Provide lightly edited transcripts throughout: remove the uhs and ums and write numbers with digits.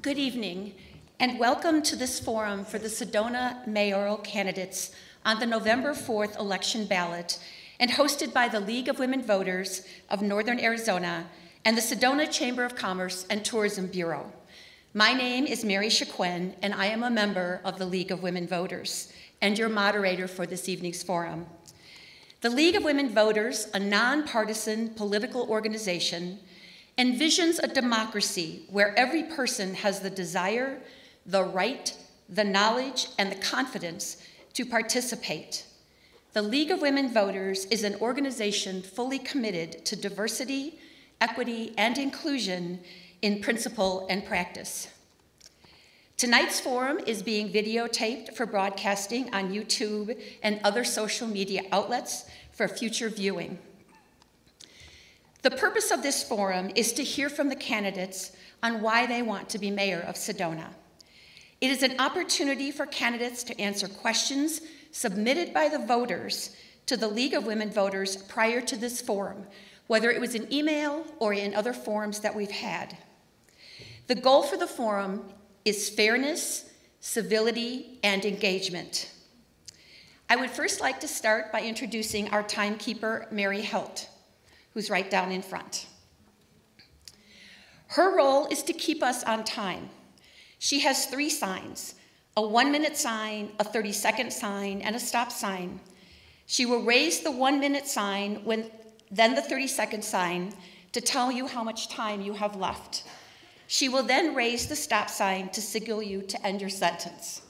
Good evening, and welcome to this forum for the Sedona mayoral candidates on the November 4th election ballot and hosted by the League of Women Voters of Northern Arizona and the Sedona Chamber of Commerce and Tourism Bureau. My name is Mary Chiquen, and I am a member of the League of Women Voters and your moderator for this evening's forum. The League of Women Voters, a nonpartisan political organization, envisions a democracy where every person has the desire, the right, the knowledge, and the confidence to participate. The League of Women Voters is an organization fully committed to diversity, equity, and inclusion in principle and practice. Tonight's forum is being videotaped for broadcasting on YouTube and other social media outlets for future viewing. The purpose of this forum is to hear from the candidates on why they want to be mayor of Sedona. It is an opportunity for candidates to answer questions submitted by the voters to the League of Women Voters prior to this forum, whether it was in email or in other forums that we've had. The goal for the forum is fairness, civility, and engagement. I would first like to start by introducing our timekeeper, Mary Helt, who's right down in front. Her role is to keep us on time. She has 3 signs: a 1-minute sign, a 30-second sign, and a stop sign. She will raise the 1-minute sign, then the 30-second sign, to tell you how much time you have left. She will then raise the stop sign to signal you to end your sentence.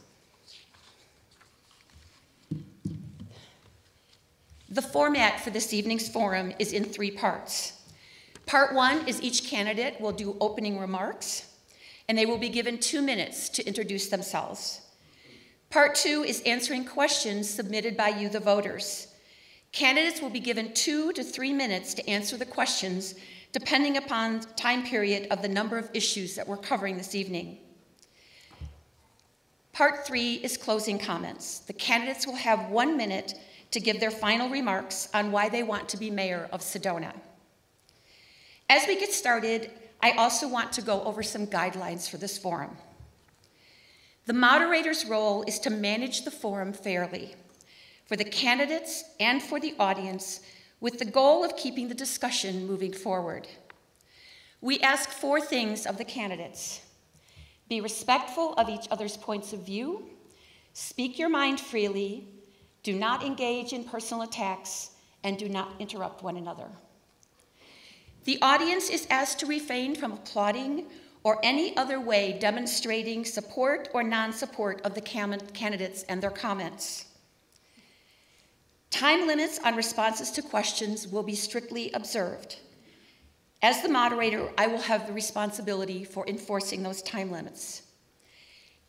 The format for this evening's forum is in 3 parts. Part 1 is each candidate will do opening remarks, and they will be given 2 minutes to introduce themselves. Part 2 is answering questions submitted by you, the voters. Candidates will be given 2 to 3 minutes to answer the questions, depending upon the time period of the number of issues that we're covering this evening. Part 3 is closing comments. The candidates will have 1 minute to give their final remarks on why they want to be mayor of Sedona. As we get started, I also want to go over some guidelines for this forum. The moderator's role is to manage the forum fairly for the candidates and for the audience, with the goal of keeping the discussion moving forward. We ask 4 things of the candidates: be respectful of each other's points of view, speak your mind freely, do not engage in personal attacks, and do not interrupt one another. The audience is asked to refrain from applauding or any other way demonstrating support or non-support of the candidates and their comments. Time limits on responses to questions will be strictly observed. As the moderator, I will have the responsibility for enforcing those time limits.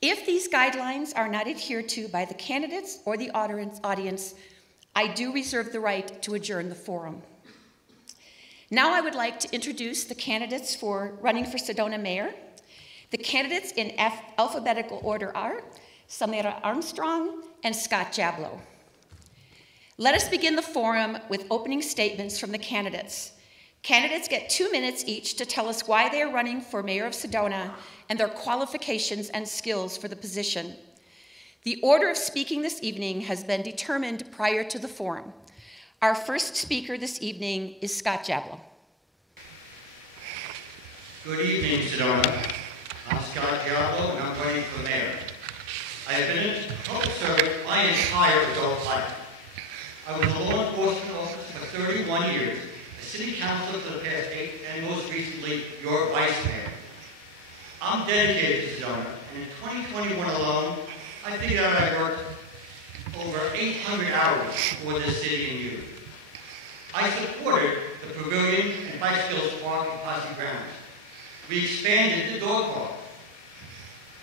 If these guidelines are not adhered to by the candidates or the audience, I do reserve the right to adjourn the forum. Now I would like to introduce the candidates for running for Sedona Mayor. The candidates in alphabetical order are Samaire Armstrong and Scott Jablow. Let us begin the forum with opening statements from the candidates. Candidates get 2 minutes each to tell us why they are running for mayor of Sedona and their qualifications and skills for the position. The order of speaking this evening has been determined prior to the forum. Our first speaker this evening is Scott Jablow. Good evening, Sedona. I'm Scott Jablow, and I'm running for mayor. I have been in public service my entire adult life. I was a law enforcement officer for 31 years, a city councilor for the past 8, and most recently, your vice mayor. I'm dedicated to Sedona, and in 2021 alone, I figured out I worked over 800 hours for this city and you. I supported the pavilion and bicycle park in Posse Grounds. We expanded the dog park.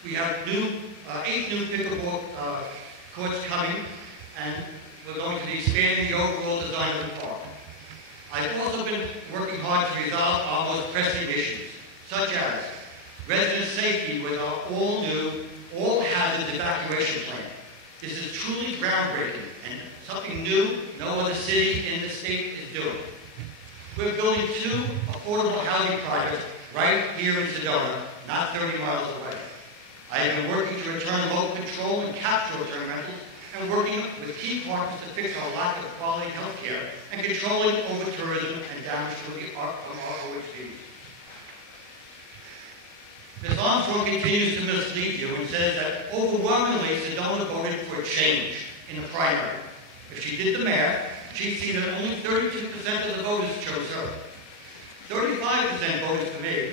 We have 8 new pickleball courts coming, and we're going to be expanding the overall design of the park. I've also been working hard to resolve our most pressing issues, such as resident safety with our all-new, all-hazard evacuation plan. This is truly groundbreaking and something new no other city in the state is doing. We're building 2 affordable housing projects right here in Sedona, not 30 miles away. I have been working to return local control and cap short-term rentals, and working with key partners to fix our lack of quality health care and controlling over-tourism and damage from our OHVs. Ms. Armstrong continues to mislead you and says that overwhelmingly Sedona voted for change in the primary. If she did the math, she'd see that only 32% of the voters chose her. 35% voted for me.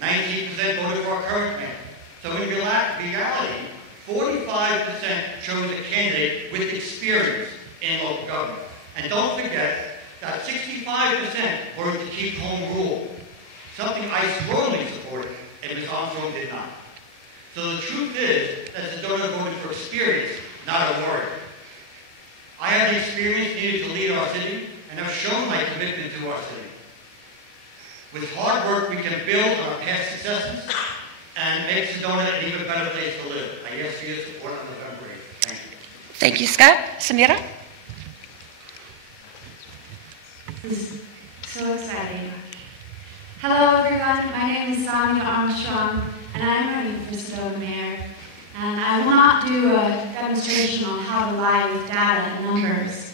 19% voted for our current mayor. So in reality, 45% chose a candidate with experience in local government. And don't forget that 65% voted to keep home rule, something I strongly supported, and Ms. Armstrong did not. So the truth is that Sedona voted for experience, not a word. I have the experience needed to lead our city and have shown my commitment to our city. With hard work, we can build on our past successes and make Sedona an even better place to live. I ask for your support on November 8th. Thank you. Thank you, Scott. Samaire? This is so exciting. Hello, everyone. My name is Samaire Armstrong, and I'm running for Sedona Mayor. And I will not do a demonstration on how to lie with data and numbers,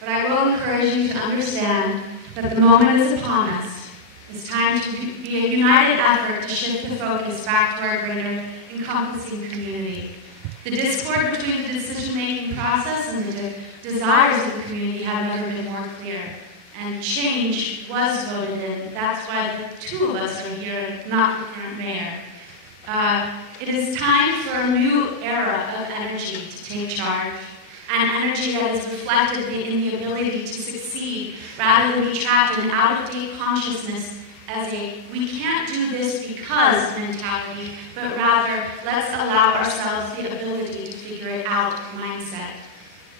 but I will encourage you to understand that the moment is upon us. It's time to be a united effort to shift the focus back to our greater encompassing community. The discord between the decision-making process and the desires of the community have never been more clear. And change was voted in. That's why the two of us are here, not the current mayor. It is time for a new era of energy to take charge, an energy that is reflected in the ability to succeed rather than be trapped in an out-of-date consciousness as a we can't do this because mentality, but rather let's allow ourselves the ability to figure it out mindset.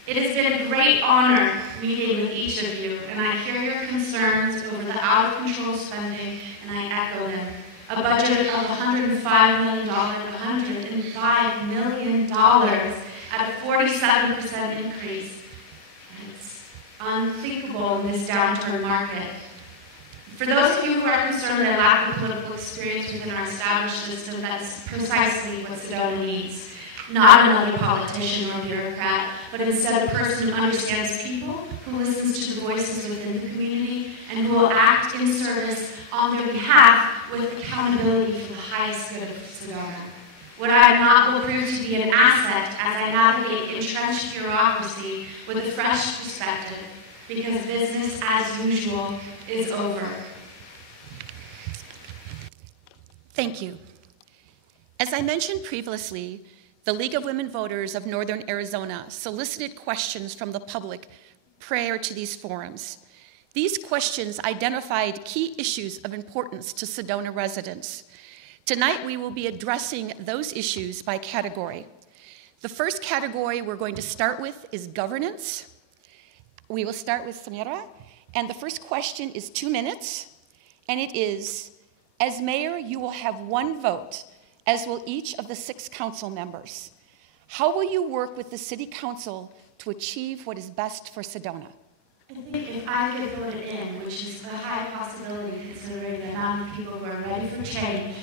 It has been a great honor meeting with each of you, and I hear your concerns over the out-of-control spending, and I echo them. A budget of $105 million, $105 million at a 47% increase. It's unthinkable in this downturn market. For those of you who are concerned that lack of political experience within our established system, that's precisely what Sedona needs. Not another politician or bureaucrat, but instead a person who understands people, who listens to the voices within the community, and who will act in service on their behalf with accountability for the highest good of Sedona. What I am not will prove to be an asset as I navigate entrenched bureaucracy with a fresh perspective, because business as usual is over. Thank you. As I mentioned previously, the League of Women Voters of Northern Arizona solicited questions from the public prior to these forums. These questions identified key issues of importance to Sedona residents. Tonight, we will be addressing those issues by category. The first category we're going to start with is governance. We will start with Samaire, and the first question is 2 minutes, and it is, as mayor, you will have one vote, as will each of the 6 council members. How will you work with the city council to achieve what is best for Sedona? I think if I get voted in, which is a high possibility considering the amount of people who are ready for change,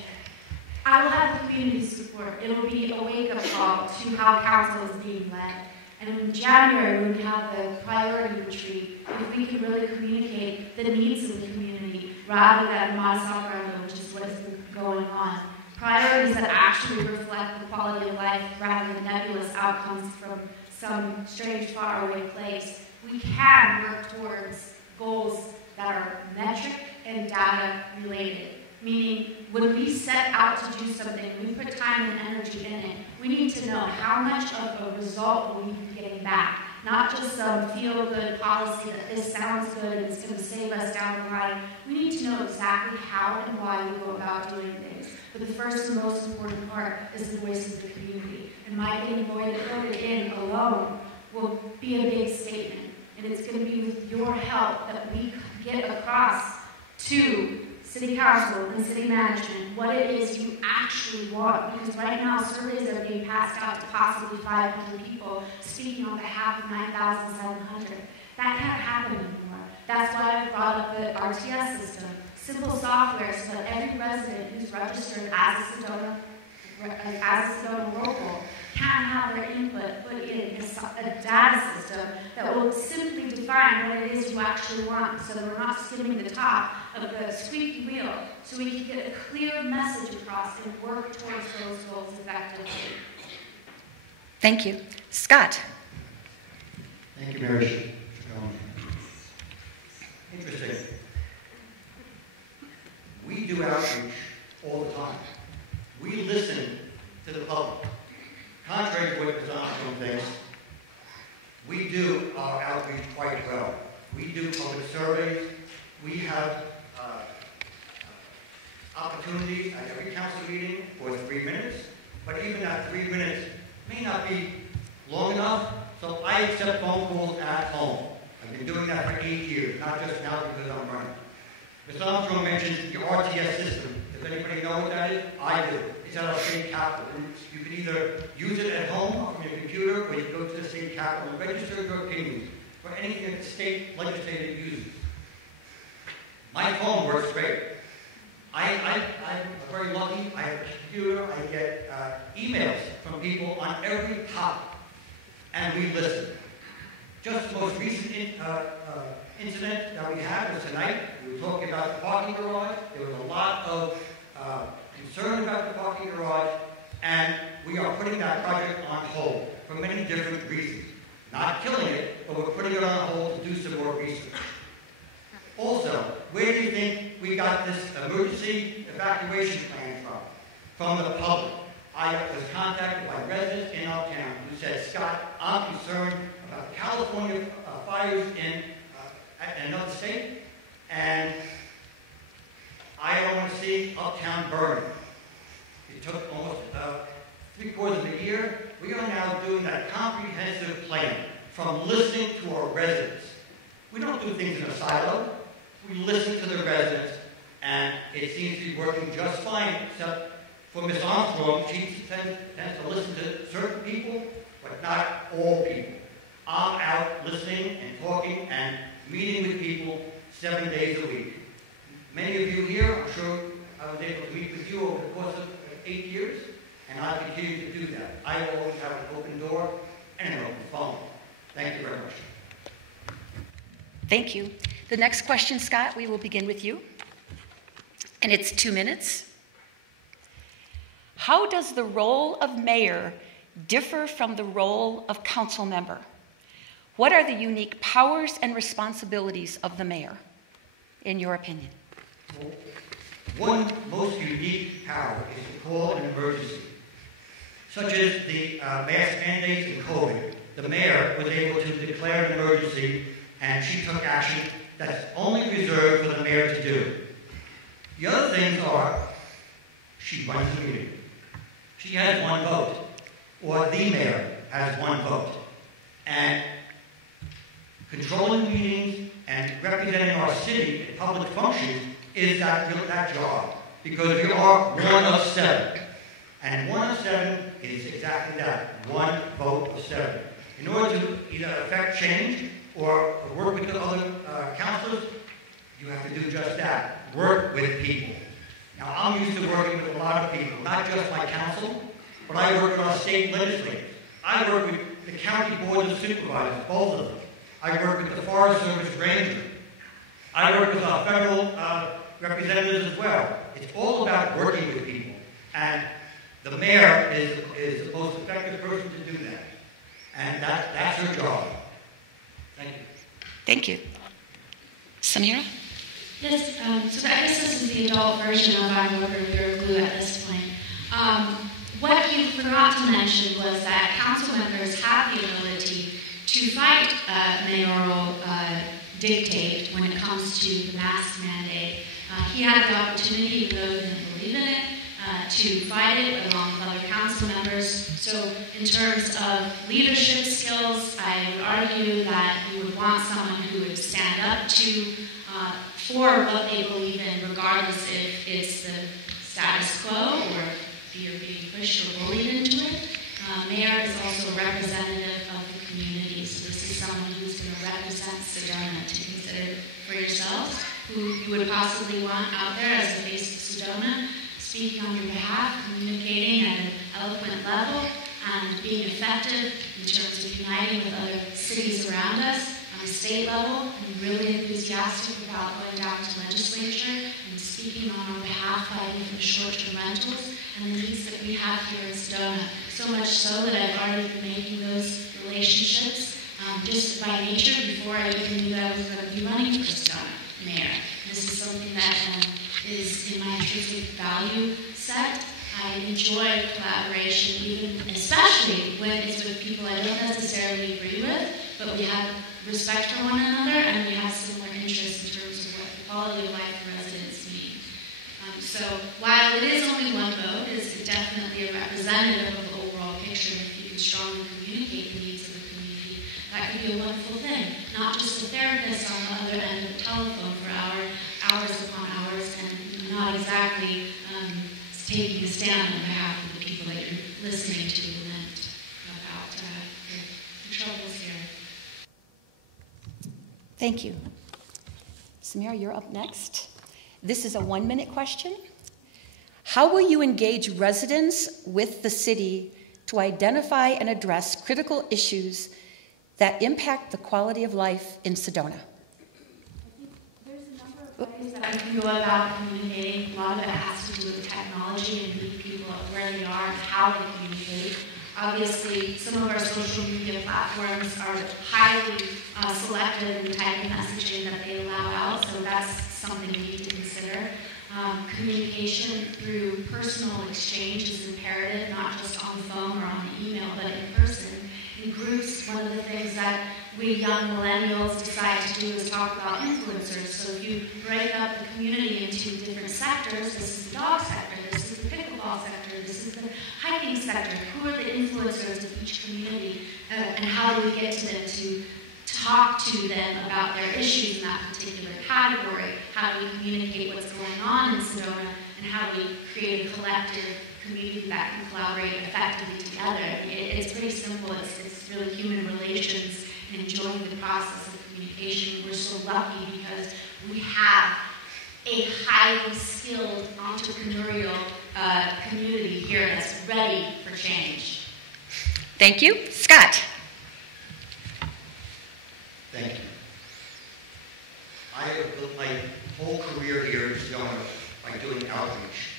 I will have the community support. It will be a wake-up call to how council is being led. And in January, when we have the priority retreat, if we can really communicate the needs of the community rather than modus operandi, which is what has been going on. Priorities that actually reflect the quality of life rather than nebulous outcomes from some strange faraway place. We can work towards goals that are metric and data related. Meaning, when we set out to do something, we put time and energy in it, we need to know how much of a result will we be getting back. Not just some feel-good policy that this sounds good and it's going to save us down the line. We need to know exactly how and why we go about doing things. But the first and most important part is the voice of the community. And my getting voted in alone will be a big statement. And it's going to be with your help that we get across to City Council and City Management what it is you actually want. Because right now, surveys are being passed out to possibly 500 people speaking on behalf of 9,700. That can't happen anymore. That's why I brought up the RTS system. Simple software so that every resident who's registered as a Sedona as a Sedona local, can have their input put in a data system that will simply define what it is you actually want, so that we're not skimming the top of the squeaky wheel, so we can get a clear message across and work towards those goals effectively. Thank you. Scott. Thank you, Mary. Interesting. We do outreach all the time. We listen to the public. Contrary to what Ms. Armstrong thinks, we do our outreach quite well. We do public surveys. We have opportunities at every council meeting for 3 minutes, but even that 3 minutes may not be long enough, so I accept phone calls at home. I've been doing that for 8 years, not just now because I'm running. Ms. Armstrong mentioned the RTS system. Does anybody know what that is? I do. It's at our state capitol. You can either use it at home from your computer, or you go to the state capitol and register your opinions for anything that the state legislature uses. My phone works great. I'm very lucky. I have a computer. I get emails from people on every topic, and we listen. Just the most recent incident that we had was tonight. We were talking about the parking garage. There was a lot of concern about the parking garage, and we are putting that project on hold for many different reasons. Not killing it, but we're putting it on hold to do some more research. Also, where do you think we got this emergency evacuation plan from? From the public. I was contacted by residents in our town who said, Scott, I'm concerned about California fires in another state, and I don't want to see Uptown burning. It took almost 3/4 of a year. We are now doing that comprehensive plan from listening to our residents. We don't do things in a silo. We listen to the residents, and it seems to be working just fine, except for Ms. Armstrong. She tends to listen to certain people, but not all people. I'm out listening and talking and meeting with people 7 days a week. Many of you here, I'm sure I was able to meet with you over the course of 8 years, and I continue to do that. I will always have an open door and an open phone. Thank you very much. Thank you. The next question, Scott, we will begin with you. And it's 2 minutes. How does the role of mayor differ from the role of council member? What are the unique powers and responsibilities of the mayor, in your opinion? Well, one most unique power is to call an emergency, such as the mask mandates and COVID. The mayor was able to declare an emergency, and she took action that's only reserved for the mayor to do. The other things are, she runs the meeting. She has one vote, or the mayor has one vote. And controlling meetings and representing our city in public functions is that job, because we are 1 of 7. And 1 of 7 is exactly that, 1 vote of 7. In order to either affect change or work with the other councilors, you have to do just that, work with people. Now, I'm used to working with a lot of people, not just my council, but I work with our state legislators. I work with the county board of supervisors, both of them. I work with the Forest Service ranger. I work with our federal representatives as well. It's all about working with people. And the mayor is the most effective person to do that. And that's her job. Thank you. Thank you. Samaire? Yes, so I guess this is the adult version of I'm Worker, We're Glue at this point. What you forgot to mention was that council members have the ability to fight mayoral dictate when it comes to the mask mandate. He had the opportunity, even though he didn't believe in it, to fight it along with other council members. So in terms of leadership skills, I would argue that you would want someone who would stand up to for what they believe in, regardless if it's the status quo or if you're being pushed or bullied into it. Mayor is also a representative of the community, so this is someone who's going to represent Sedona. To consider for yourselves who you would possibly want out there as the face of Sedona. As speaking on your behalf, communicating at an eloquent level, and being effective in terms of uniting with other cities around us on a state level, and really enthusiastic about going down to legislature and speaking on our behalf, fighting for the short-term rentals and the needs that we have here in Sedona. So much so that I've already been making those relationships just by nature before I even knew that I was going to be running for Sedona mayor. This is something that is in my intrinsic value set. I enjoy collaboration, even especially when it's with people I don't necessarily agree with, but we have respect for one another and we have similar interests in terms of what the quality of life for residents need. So while it is only one vote, it's definitely a representative of the overall picture. If you can strongly communicate the needs of the community, that could be a wonderful thing. Not just a therapist on the other end of the telephone for hours upon hours, and not exactly taking a stand on behalf of the people that you're listening to lament about the troubles here. Thank you. Samaire, you're up next. This is a 1-minute question. How will you engage residents with the city to identify and address critical issues that impact the quality of life in Sedona? There's a number of ways that we can go about communicating. A lot of it has to do with technology and meeting people at where they are and how they communicate. Obviously, some of our social media platforms are highly selective in the type of messaging that they allow out, so that's something we need to consider. Communication through personal exchange is imperative, not just on the phone or on the email, but in person. In groups, one of the things that we young millennials decide to do is talk about influencers. So if you break up the community into different sectors, this is the dog sector, this is the pickleball sector, this is the hiking sector, who are the influencers of each community, and how do we get to them to talk to them about their issues in that particular category? How do we communicate what's going on in Sedona, and how do we create a collective community that can collaborate effectively together? It's pretty simple. It's really human relations and enjoying the process of communication. We're so lucky because we have a highly skilled entrepreneurial community here that's ready for change. Thank you. Scott. Thank you. I have built my whole career here in Sedona by doing outreach.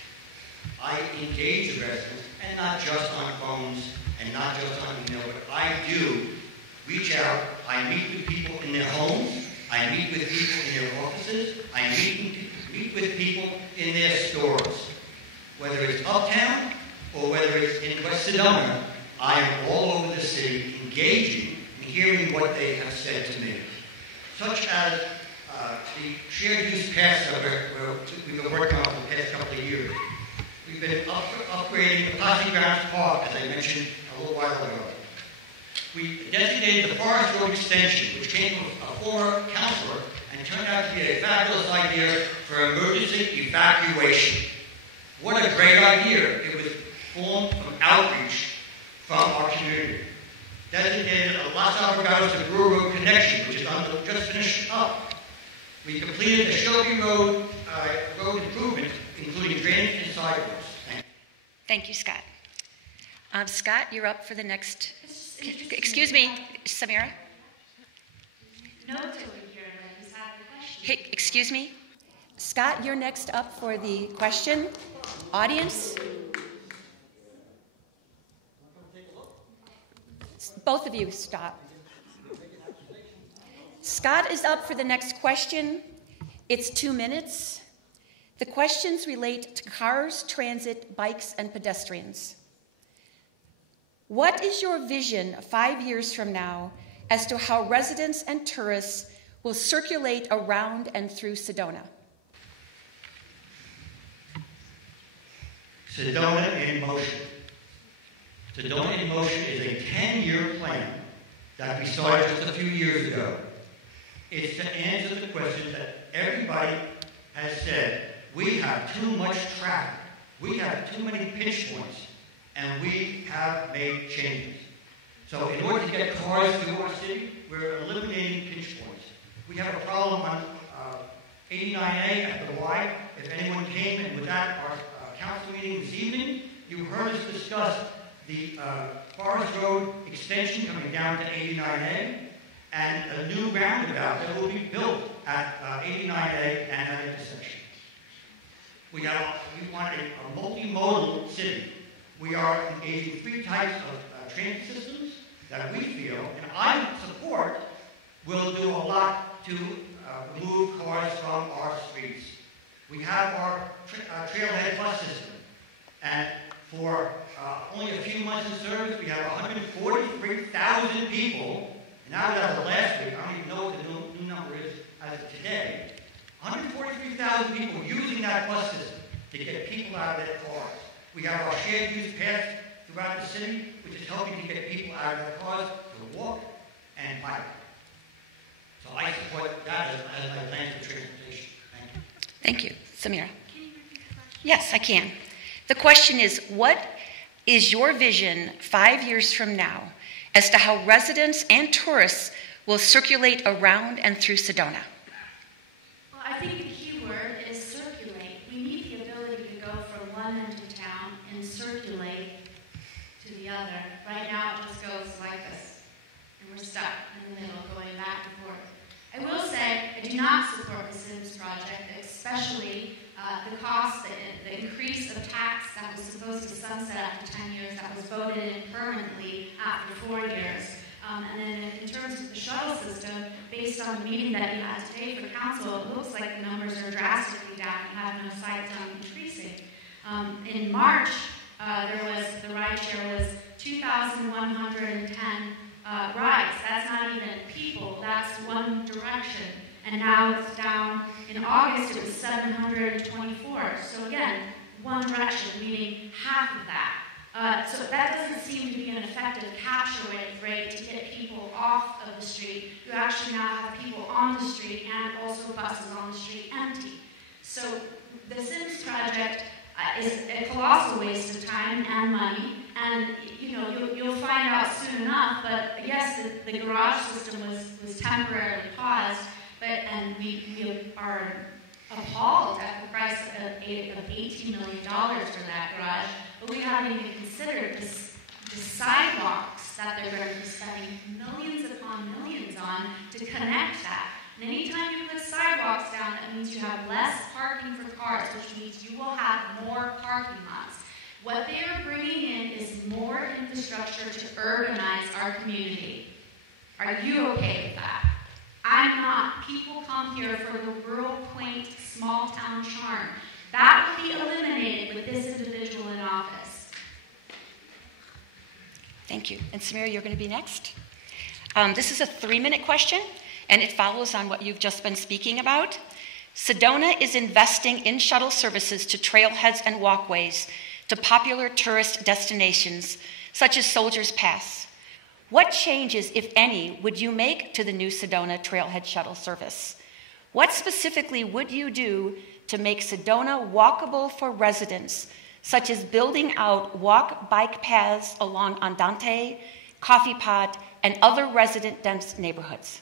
I engage the residents, and not just on phones and not just on email, but I do reach out. I meet with people in their homes. I meet with people in their offices. I meet with people in their stores. Whether it's uptown or whether it's in West Sedona, I am all over the city engaging and hearing what they have said to me. Such as the shared use pass that we've been working on for the past couple of years. We've been upgrading the Posse Grounds Park, as I mentioned a little while ago. We designated the Forest Road extension, which came from a former counselor and turned out to be a fabulous idea for emergency evacuation. What a great idea. It was formed from outreach from our community. Designated a Las Albergadas to Brewer Road connection, which is just finished up. We completed the Shelby Road improvement, including drainage and sidewalks. Thank you, Scott. Scott, you're up for the next. Excuse me, Samaire. Notes over here, I just had a question. Hey, excuse me. Scott, you're next up for the question. Audience. Both of you, stop. Scott is up for the next question. It's 2 minutes. The questions relate to cars, transit, bikes, and pedestrians. What is your vision 5 years from now as to how residents and tourists will circulate around and through Sedona? Sedona in Motion. Sedona in Motion is a 10-year plan that we started just a few years ago. It's to answer the question that everybody has said. We have too much traffic. We have too many pinch points. And we have made changes. So in order to get cars through our city, we're eliminating pinch points. We have a problem on 89A at the Y. If anyone came in with that, our council meeting this evening, you heard us discuss the Forest Road extension coming down to 89A and a new roundabout that will be built at 89A and that intersection. We want a multimodal city. We are engaging 3 types of transit systems that we feel, and I support, will do a lot to remove cars from our streets. We have our trailhead bus system, and for only a few months in service, we have 143,000 people, and now as of last week, I don't even know what the new number is as of today, 143,000 people using that bus system to get people out of their cars. We have our shared use paths throughout the city, which is helping to get people out of their cars to walk and bike. So I support that as my plan for transportation. Thank you. Thank you. Samaire? Can you repeat the question? Yes, I can. The question is, what is your vision 5 years from now as to how residents and tourists will circulate around and through Sedona? Well, I think the key word is circulate. We need the ability to go from one end of town and circulate to the other. Right now it just goes like this, and we're stuck in the middle going back and forth. I will say I do not support the Sims project, especially the cost, the increase of tax that was supposed to sunset after 10 years, that was voted in permanently after 4 years. And then in terms of the shuttle system, based on the meeting that you had today for council, it looks like the numbers are drastically down and have no sights on increasing. In March, the ride share was 2,110 rides. That's not even people, that's one direction. And now it's down, in August it was 724. So again, one direction, meaning half of that. So that doesn't seem to be an effective capture rate to get people off of the street. You actually now have people on the street and also buses on the street empty. So the Sims project is a colossal waste of time and money, and you'll find out soon enough. But yes, the garage system was temporarily paused, and we are appalled at the price of $18 million for that garage. But we haven't even considered the sidewalks that they're going to be spending millions upon millions on to connect that. And anytime you put sidewalks down, that means you have less parking for cars, which means you will have more parking lots. What they are bringing in is more infrastructure to urbanize our community. Are you okay with that? I'm not. People come here for the rural, quaint, small-town charm. That will be eliminated with this individual in office. Thank you. And Samaire, you're going to be next. This is a 3-minute question, and it follows on what you've just been speaking about. Sedona is investing in shuttle services to trailheads and walkways to popular tourist destinations, such as Soldiers Pass. What changes, if any, would you make to the new Sedona trailhead shuttle service? What specifically would you do to make Sedona walkable for residents, such as building out walk-bike paths along Andante, Coffee Pot, and other resident-dense neighborhoods?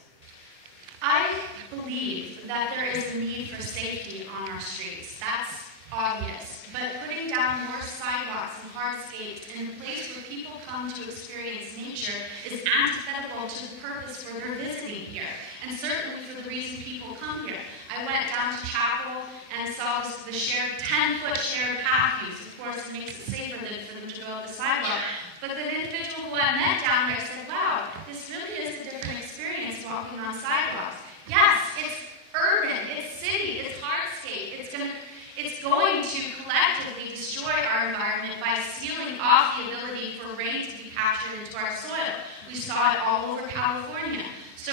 I believe that there is a need for safety on our streets. That's obvious. But putting down more sidewalks and hardscapes in a place where people come to experience nature is antithetical to the purpose for their visiting here, and certainly for the reason people come here. I went down to Chapel and saw the shared 10-foot shared path use. Of course, it makes it safer than for them to go up the sidewalk. But the individual who I met down there said, wow, this really is a different experience walking on sidewalks. Yes, it's urban, it's city, it's hardscape. It's going to collectively destroy our environment by sealing off the ability for rain to be captured into our soil. We saw it all over California. So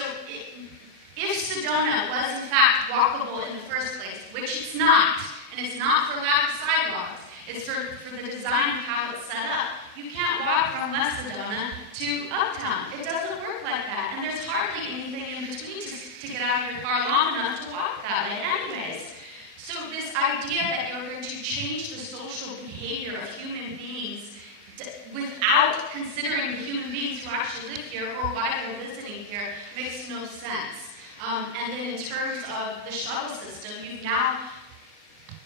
if Sedona was in fact walkable in the first place, which it's not, and it's not for lack of sidewalks, it's for the design of how it's set up, you can't walk from West Sedona to Uptown. It doesn't work like that, and there's hardly anything in between to get out of your car long enough to walk that way anyways. So this idea that you're going to change the social behavior of human beings without considering the human beings who actually live here or why they're visiting here makes no sense. And then in terms of the shuttle system, you've now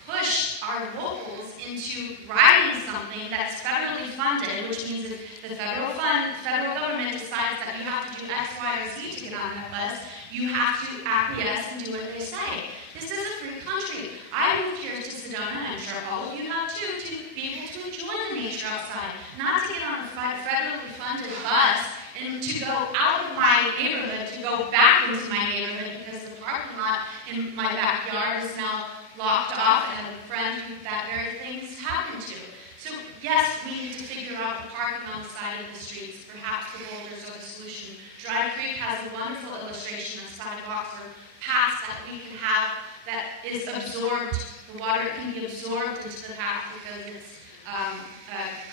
pushed our locals into riding something that's federally funded, which means if the federal government decides that you have to do X, Y, or Z to get on that bus, you have to acquiesce and do what they say. This is a free country. I moved here to Sedona, and I'm sure all of you have too, to be able to enjoy the nature outside, not to get on a federally funded bus and to go out of my neighborhood, to go back into my neighborhood because the parking lot in my backyard is now locked off and a friend who that very thing has happened to. So yes, we need to figure out the parking on the side of the streets. Perhaps the boulders are the solution. Dry Creek has a wonderful illustration of sidewalks or paths that we can have that is absorbed, the water can be absorbed into the path because it's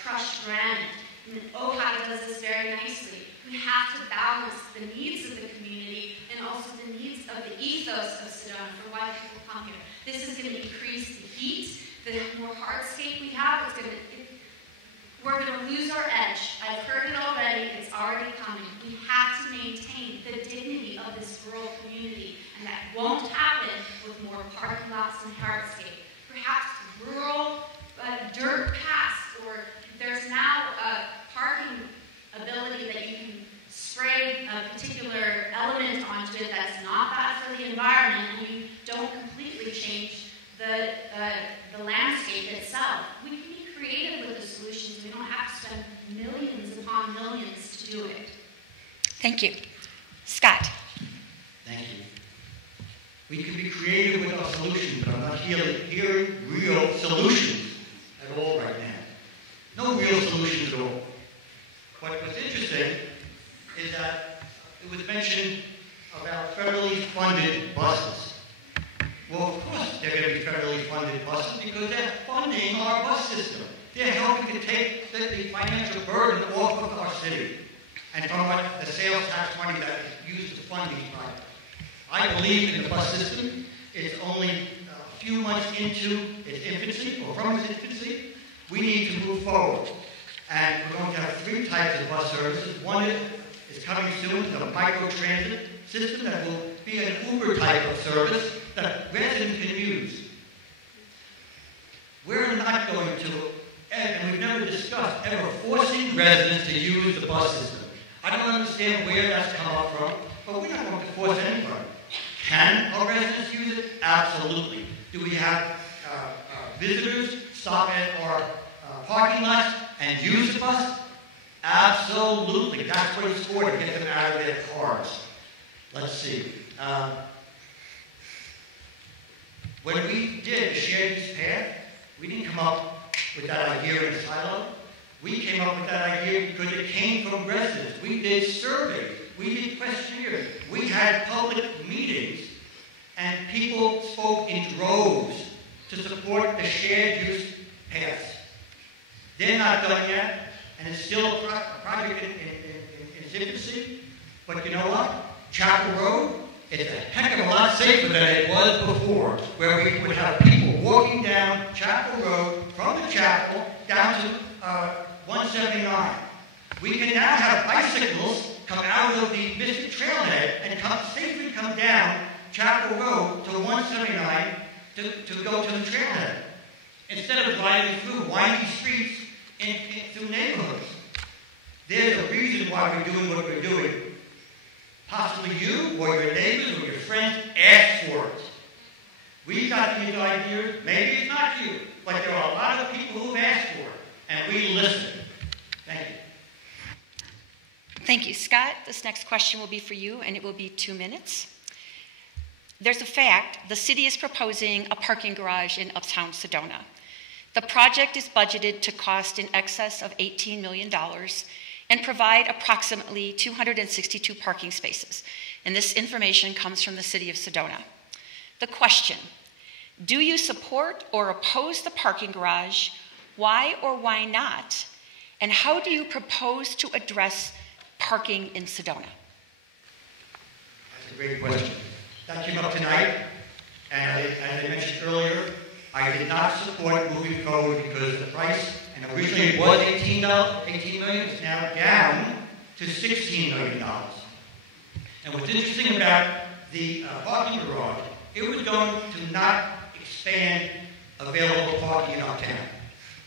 crushed granite. And Ojai does this very nicely. We have to balance the needs of the community and also the needs of the ethos of Sedona for why people come here. This is going to increase the heat. The more hardscape we have, we're going to lose our edge. I've heard it already. It's already coming. We have to maintain the dignity of this rural community, and that won't happen with more parking lots and hardscape. Perhaps rural dirt paths, or there's now a parking ability that you can spray a particular element onto it that's not bad for the environment, and you don't completely change the landscape itself. We can be creative with the solutions. We don't have to spend millions upon millions to do it. Thank you. Scott. Thank you. We can be creative with our solutions, but I'm not hearing real solutions at all right now. No real solutions at all. But what's interesting is that it was mentioned about federally funded buses. Well, of course they're going to be federally funded buses because they're funding our bus system. They're helping to take the financial burden off of our city and from the sales tax money that is used to fund these projects. I believe in the bus system. It's only a few months into its infancy, or from its infancy. We need to move forward. And we're going to have 3 types of bus services. One is coming soon, the micro-transit system that will be an Uber type of service that residents can use. We're not going to, and we've never discussed, ever forcing residents to use the bus system. I don't understand where that's come up from, but we're not going to force anybody. Can our residents use it? Absolutely. Do we have visitors stop at our parking lots and use the bus? Absolutely. That's what it's for, to get them out of their cars. Let's see. When we did the shared use path, we didn't come up with that idea in a silo. We came up with that idea because it came from residents. We did surveys. We did questionnaires. We had public meetings, and people spoke in droves to support the shared use paths. They're not done yet, and it's still a project in its infancy. But you know what? Chapel Road, it's a heck of a lot safer than it was before, where we would have people walking down Chapel Road from the chapel down to 179. We can now have bicycles come out of the Mystic Trailhead and safely come down Chapel Road to 179 to go to the trailhead, instead of driving through windy streets through neighborhoods. There's a reason why we're doing what we're doing. Possibly you or your neighbors or your friends asked for it. We got these ideas. Maybe it's not you, but there are a lot of people who've asked for it, and we listen. Thank you. Thank you, Scott. This next question will be for you, and it will be 2 minutes. There's a fact. The city is proposing a parking garage in Uptown Sedona. The project is budgeted to cost in excess of $18 million and provide approximately 262 parking spaces. And this information comes from the city of Sedona. The question: do you support or oppose the parking garage? Why or why not? And how do you propose to address parking in Sedona? That's a great question. That came up tonight, and as I mentioned earlier, I did not support moving forward because the price, and originally it was $18 million, it's now down to $16 million. And what's interesting about the parking garage, it was going to not expand available parking in uptown.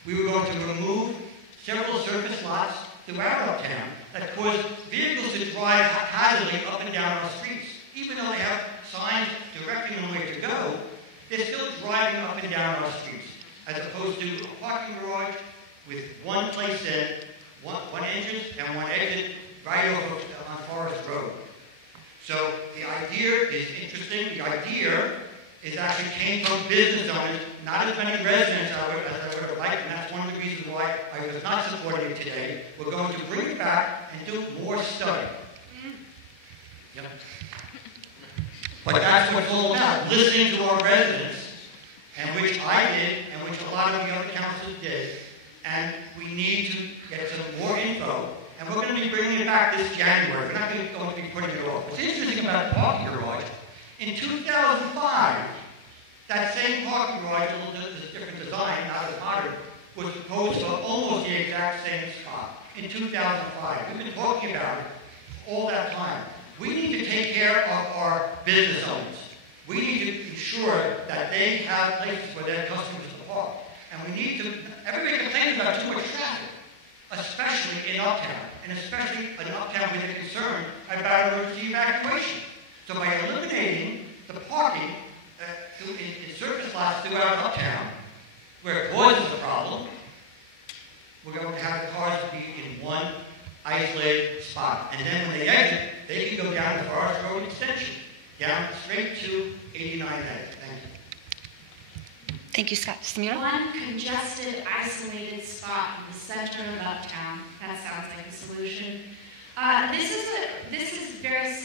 We were going to remove several surface lots throughout uptown that cause vehicles to drive haphazardly up and down our streets. Even though they have signs directing them where to go, they're still driving up and down our streets, as opposed to a parking garage with one place in, one entrance and one exit right over on Forest Road. So the idea is interesting. The idea is actually came from business owners, not as many residents as I would have liked, and that's one of the reasons why I was not supporting it today. We're going to bring it back and do more study. Yep. But that's what it's all about, listening to our residents, and which I did, and which a lot of the other councils did, and we need to get some more info, and we're going to be bringing it back this January. We're not going to be putting it off. What's interesting about the parking garage, in 2005, that same parking garage, a little different design, not as modern, was proposed for almost the exact same spot in 2005. We've been talking about it all that time. We need to take care of our business owners. We need to ensure that they have places for their customers to park. And we need to, everybody complains about too much traffic, especially in uptown, and especially in uptown with a concern about emergency evacuation. So by eliminating the parking in surface lots throughout uptown, where it causes a problem, we're going to have the cars be in one isolated spot. And then when they exit, they can go down the Forest Road extension, down straight to 89A. Thank you. Thank you, Scott. Samaire? One congested, isolated spot in the center of uptown. That sounds like a solution. This is very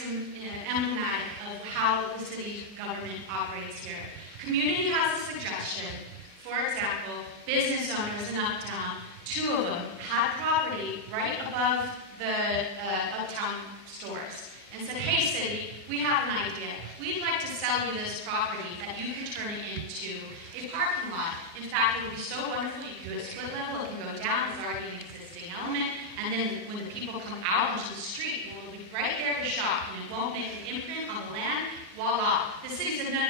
emblematic of how the city government operates here. Community has a suggestion. For example, business owners in uptown, 2 of them had property right above the uptown stores and said, hey city, we have an idea. We'd like to sell you this property that you can turn it into a parking lot. In fact, it would be so wonderful. You can do a split level, it can go down, it's already an existing element, and then when the people come out into the street, it will be right there to shop, and it won't make an imprint on the land. Voila. The city said, no,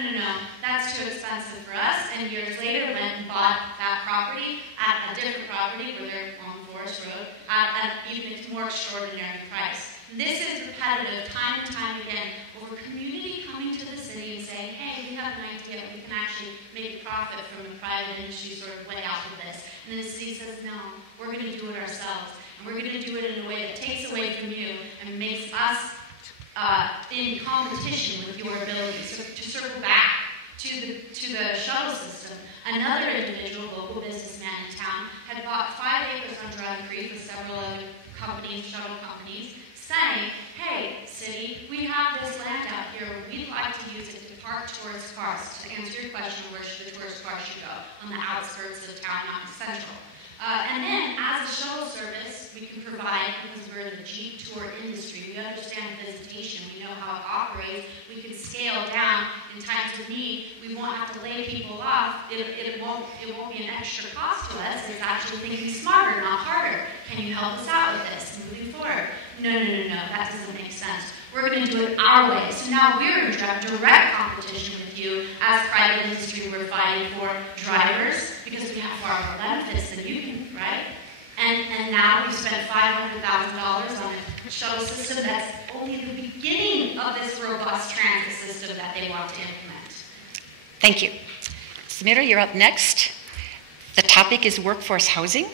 that's too expensive for us, and years later went and bought that property at a different property where they're on Forest Road at even a more extraordinary price. And this is repetitive time and time again over community coming to the city and saying, hey, we have an idea, we can actually make a profit from the private industry sort of way out of this. And then the city says, no, we're going to do it ourselves. And we're going to do it in a way that takes away from you and makes us in competition with your ability. So to circle back to the shuttle system, another individual, local businessman in town, had bought 5 acres on Dry Creek with several other companies, shuttle companies, saying, hey, city, we have this land out here. We'd like to use it to park tourist cars. To answer your question, where should the tourist cars should go? On the outskirts of town, not in central. And then, as a shuttle service, we can provide, because we're in the Jeep tour industry, we understand visitation, we know how it operates, we can scale down in times of need, we won't have to lay people off, it won't be an extra cost to us, it's actually thinking smarter, not harder. Can you help us out with this, moving forward? No, that doesn't make sense. We're going to do it our way. So now we're in direct competition with you as private industry. We're fighting for drivers because we have far more benefits than you can, right? And now we've spent $500,000 on a shuttle system that's only the beginning of this robust transit system that they want to implement. Thank you. Samaire, you're up next. The topic is workforce housing.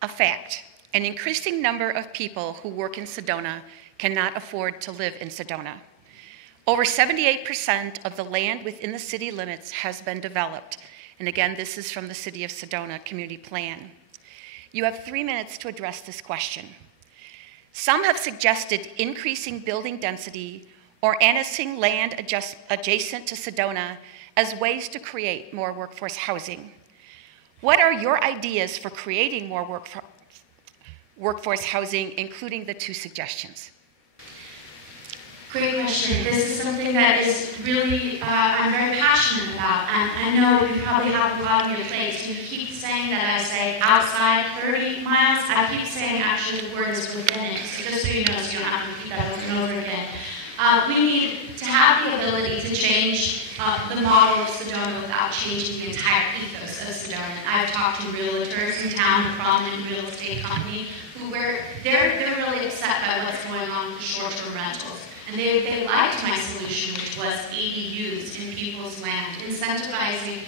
A fact, an increasing number of people who work in Sedona cannot afford to live in Sedona. Over 78% of the land within the city limits has been developed. And again, this is from the City of Sedona Community Plan. You have 3 minutes to address this question. Some have suggested increasing building density or annexing land adjacent to Sedona as ways to create more workforce housing. What are your ideas for creating more workforce housing, including the 2 suggestions? Great question. This is something that is really, I'm very passionate about, and I know you probably have a lot on your plate. You keep saying that I say outside 30 miles. I keep saying actually the word is within it, so just so you know, so you don't have to repeat that over and over again. We need to have the ability to change the model of Sedona without changing the entire ethos of Sedona. I've talked to realtors in town, a prominent real estate company, they're really upset by what's going on with the short-term rentals. And they liked my solution, which was ADUs in people's land, incentivizing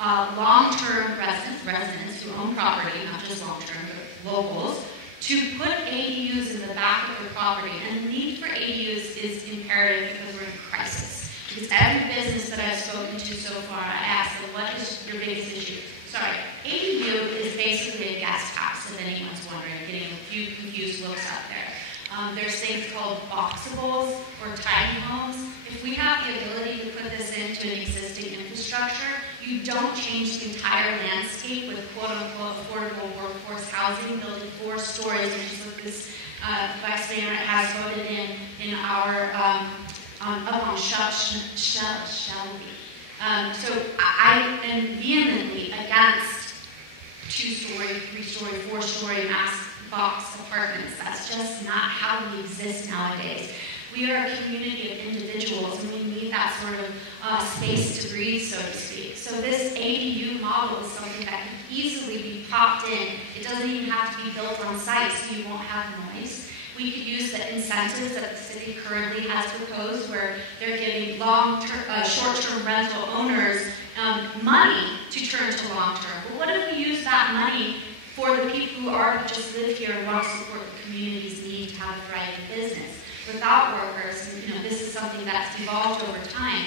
long-term residents who own property, not just long-term, but locals, to put ADUs in the back of their property. And the need for ADUs is imperative because we're in crisis. Because every business that I've spoken to so far, I ask them, what is your biggest issue? Sorry, ADU is basically a guest house, if anyone's wondering, getting a few confused looks out there. There's things called boxables or tiny homes. If we have the ability to put this into an existing infrastructure, you don't change the entire landscape with quote-unquote affordable workforce housing, building 4 stories, which is what this Vice Mayor has voted in our up on Shelby. So I am vehemently against 2-story, 3-story, 4-story mass box apartments. That's just not how we exist nowadays. We are a community of individuals, and we need that sort of space to breathe, so to speak. So this ADU model is something that can easily be popped in. It doesn't even have to be built on site, so you won't have noise. We could use the incentives that the city currently has proposed, where they're giving short-term rental owners money to turn to long-term. But what if we use that money for the people who already just live here and want to support the community's need to have a thriving business? Without workers, and this is something that's evolved over time,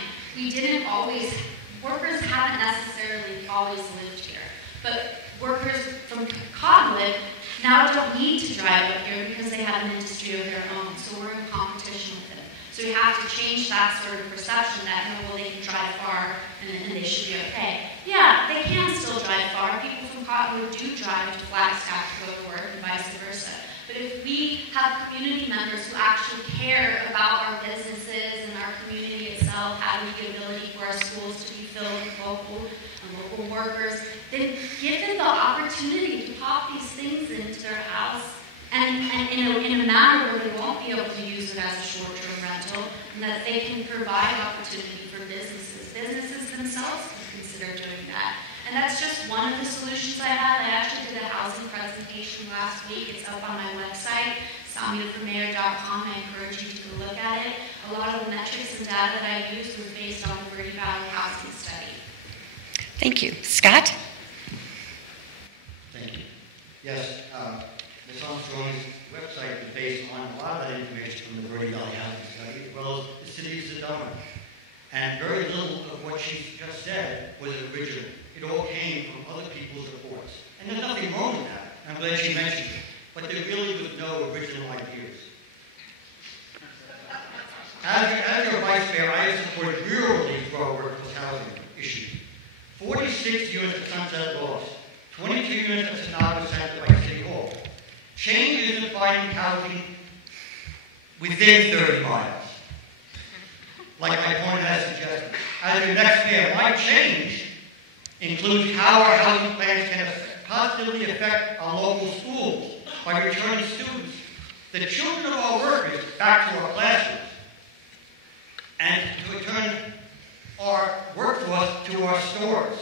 workers haven't necessarily always lived here. But workers from Cottonwood now don't need to drive up here because they have an industry of their own. So we're in competition with them. So we have to change that sort of perception that, they can drive far and they should be okay. Yeah, they can still drive far. People from Cottonwood do drive to Flagstaff to go to work and vice versa. But if we have community members who actually care about our businesses and our community itself, having the ability for our schools to be filled with local workers, then give them the opportunity to pop these things into their house and in a manner where they won't be able to use it as a short-term rental, and that they can provide opportunity for businesses. Businesses themselves can consider doing that. And that's just one of the solutions I had. I actually did a housing presentation last week. It's up on my website, SamairForMayor.com. I encourage you to look at it. A lot of the metrics and data that I used was based on the Verde Valley Housing Study. Thank you. Scott? Thank you. Yes, Ms. Armstrong's website is based on a lot of that information from the Verde Valley Housing Study, as well as the city of Sedona. And very little of what she just said was original. It all came from other people's reports. And there's nothing wrong with that. I'm glad she mentioned it. But there really was no original ideas. As your vice mayor, I have supported rural relief for our workforce housing issue. 46 units at Sunset Lost, 22 units at Sedona Center by City Hall. Change isn't finding housing within 30 miles, like my opponent has suggested. As your next mayor, my change includes how our housing plans can positively affect our local schools by returning students, the children of our workers, back to our classrooms, and to return our workforce to our stores.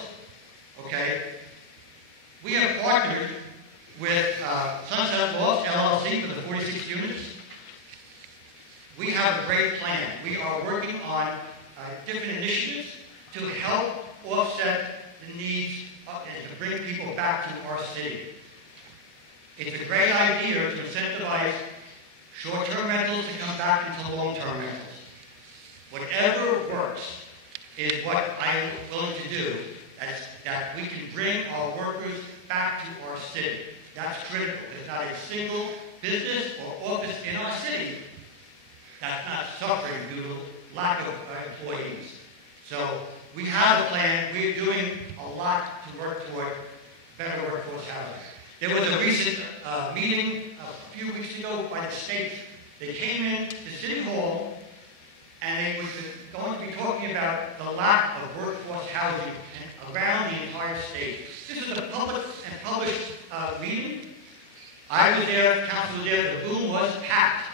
Okay? We have partnered with Sunset Loft LLC for the 46 units. We have a great plan. We are working on different initiatives to help offset the needs and to bring people back to our city. It's a great idea to incentivize short-term rentals to come back into long-term rentals. Whatever works is what I am willing to do, that we can bring our workers back to our city. That's critical. There's not a single business or office in our city that's not suffering due to lack of employees. So we have a plan. We're doing a lot to work toward better workforce housing. There was a recent meeting a few weeks ago by the state. They came in to City Hall and they were going to be talking about the lack of workforce housing around the entire state. This is a public and published meeting. I was there, council was there, the room was packed.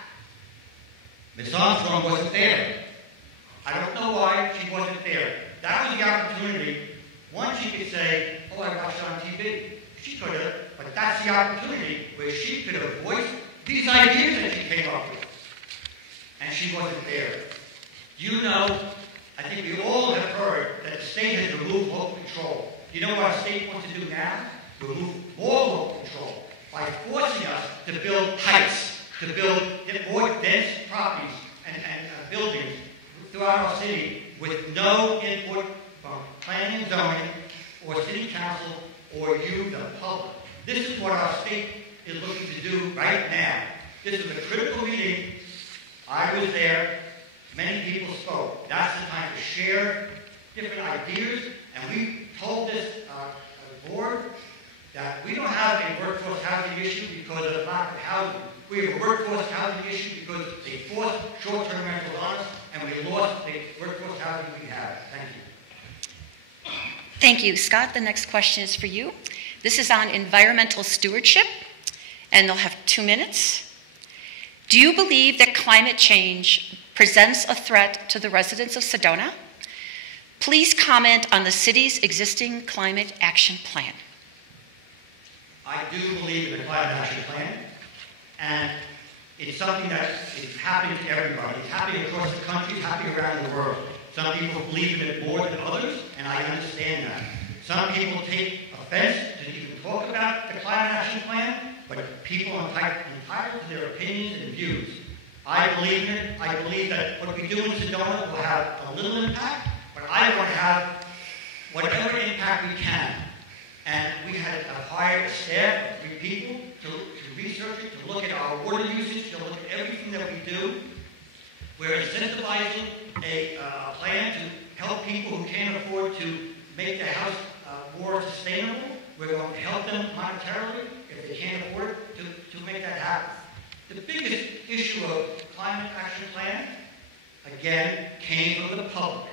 Ms. Armstrong wasn't there. I don't know why she wasn't there. That was the opportunity. Once she could say, oh, I watched it on TV. She could have, but that's the opportunity where she could have voiced these ideas that she came up with. And she wasn't there. You know, I think we all have heard that the state has removed local control. You know what our state wants to do now? Remove more local control by forcing us to build heights, to build more dense properties and buildings throughout our city with no input from planning and zoning or city council or you, the public. This is what our state is looking to do right now. This is a critical meeting. I was there. Many people spoke. That's the time to share different ideas. And we told this board that we don't have a workforce housing issue because of lack of housing. We have a workforce housing issue because they forced short-term rentals on us, and we lost the workforce housing we have. Thank you. Thank you. Scott, the next question is for you. This is on environmental stewardship, and they'll have 2 minutes. Do you believe that climate change presents a threat to the residents of Sedona? Please comment on the city's existing climate action plan. I do believe in the climate action plan, and it's something that is happening to everybody. It's happening across the country, it's happening around the world. Some people believe in it more than others, and I understand that. Some people take offense to even talk about the climate action plan, but people are entitled to their opinions and views. I believe in it. I believe that what we do in Sedona will have a little impact, but I want to have whatever impact we can. And we had hired a staff of 3 people to research it, to look at our water usage, to look at everything that we do. We're incentivizing a plan to help people who can't afford to make their house more sustainable. We're going to help them monetarily if they can't afford it to make that happen. The biggest issue of climate action plan, again, came from the public.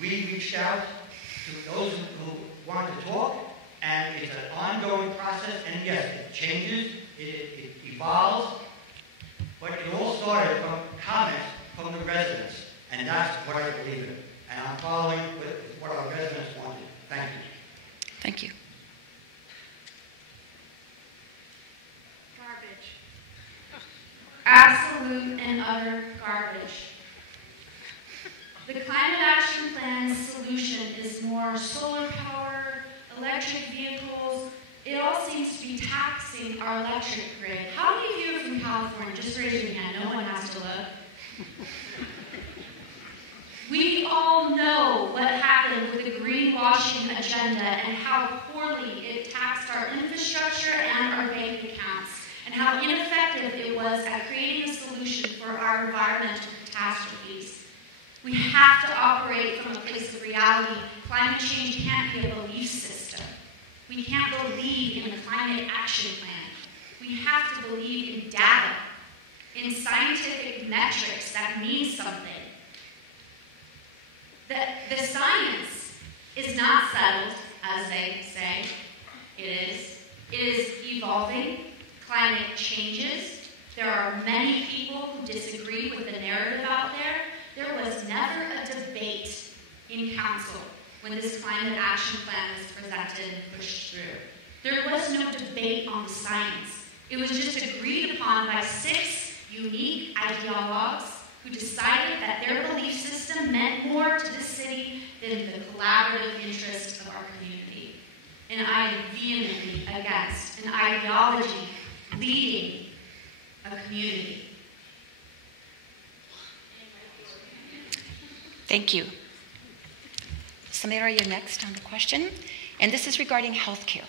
We reached out to those who wanted to talk, and it's an ongoing process, and yes, it changes, it evolves, but it all started from comments from the residents, and that's what I believe in. And I'm following with what our residents wanted. Thank you. Thank you. Garbage. Absolute and utter garbage. The climate action plan's solution is more solar power, electric vehicles. It all seems to be taxing our electric grid. How many of you are from California? Just raise your hand. No one has to look. We all know what happened with the greenwashing agenda and how poorly it taxed our infrastructure and our bank accounts, and how ineffective it was at creating a solution for our environmental catastrophes. We have to operate from a place of reality. Climate change can't be a belief system. We can't believe in the climate action plan. We have to believe in data, in scientific metrics that mean something. The science is not settled, as they say. It is evolving. Climate changes. There are many people who disagree with the narrative out there. There was never a debate in council when this climate action plan was presented and pushed through. There was no debate on the science. It was just agreed upon by 6 unique ideologues who decided that their belief system meant more to the city than the collaborative interest of our community. And I am vehemently against an ideology leading a community. Thank you. Samaire, you're next on the question. And this is regarding health care.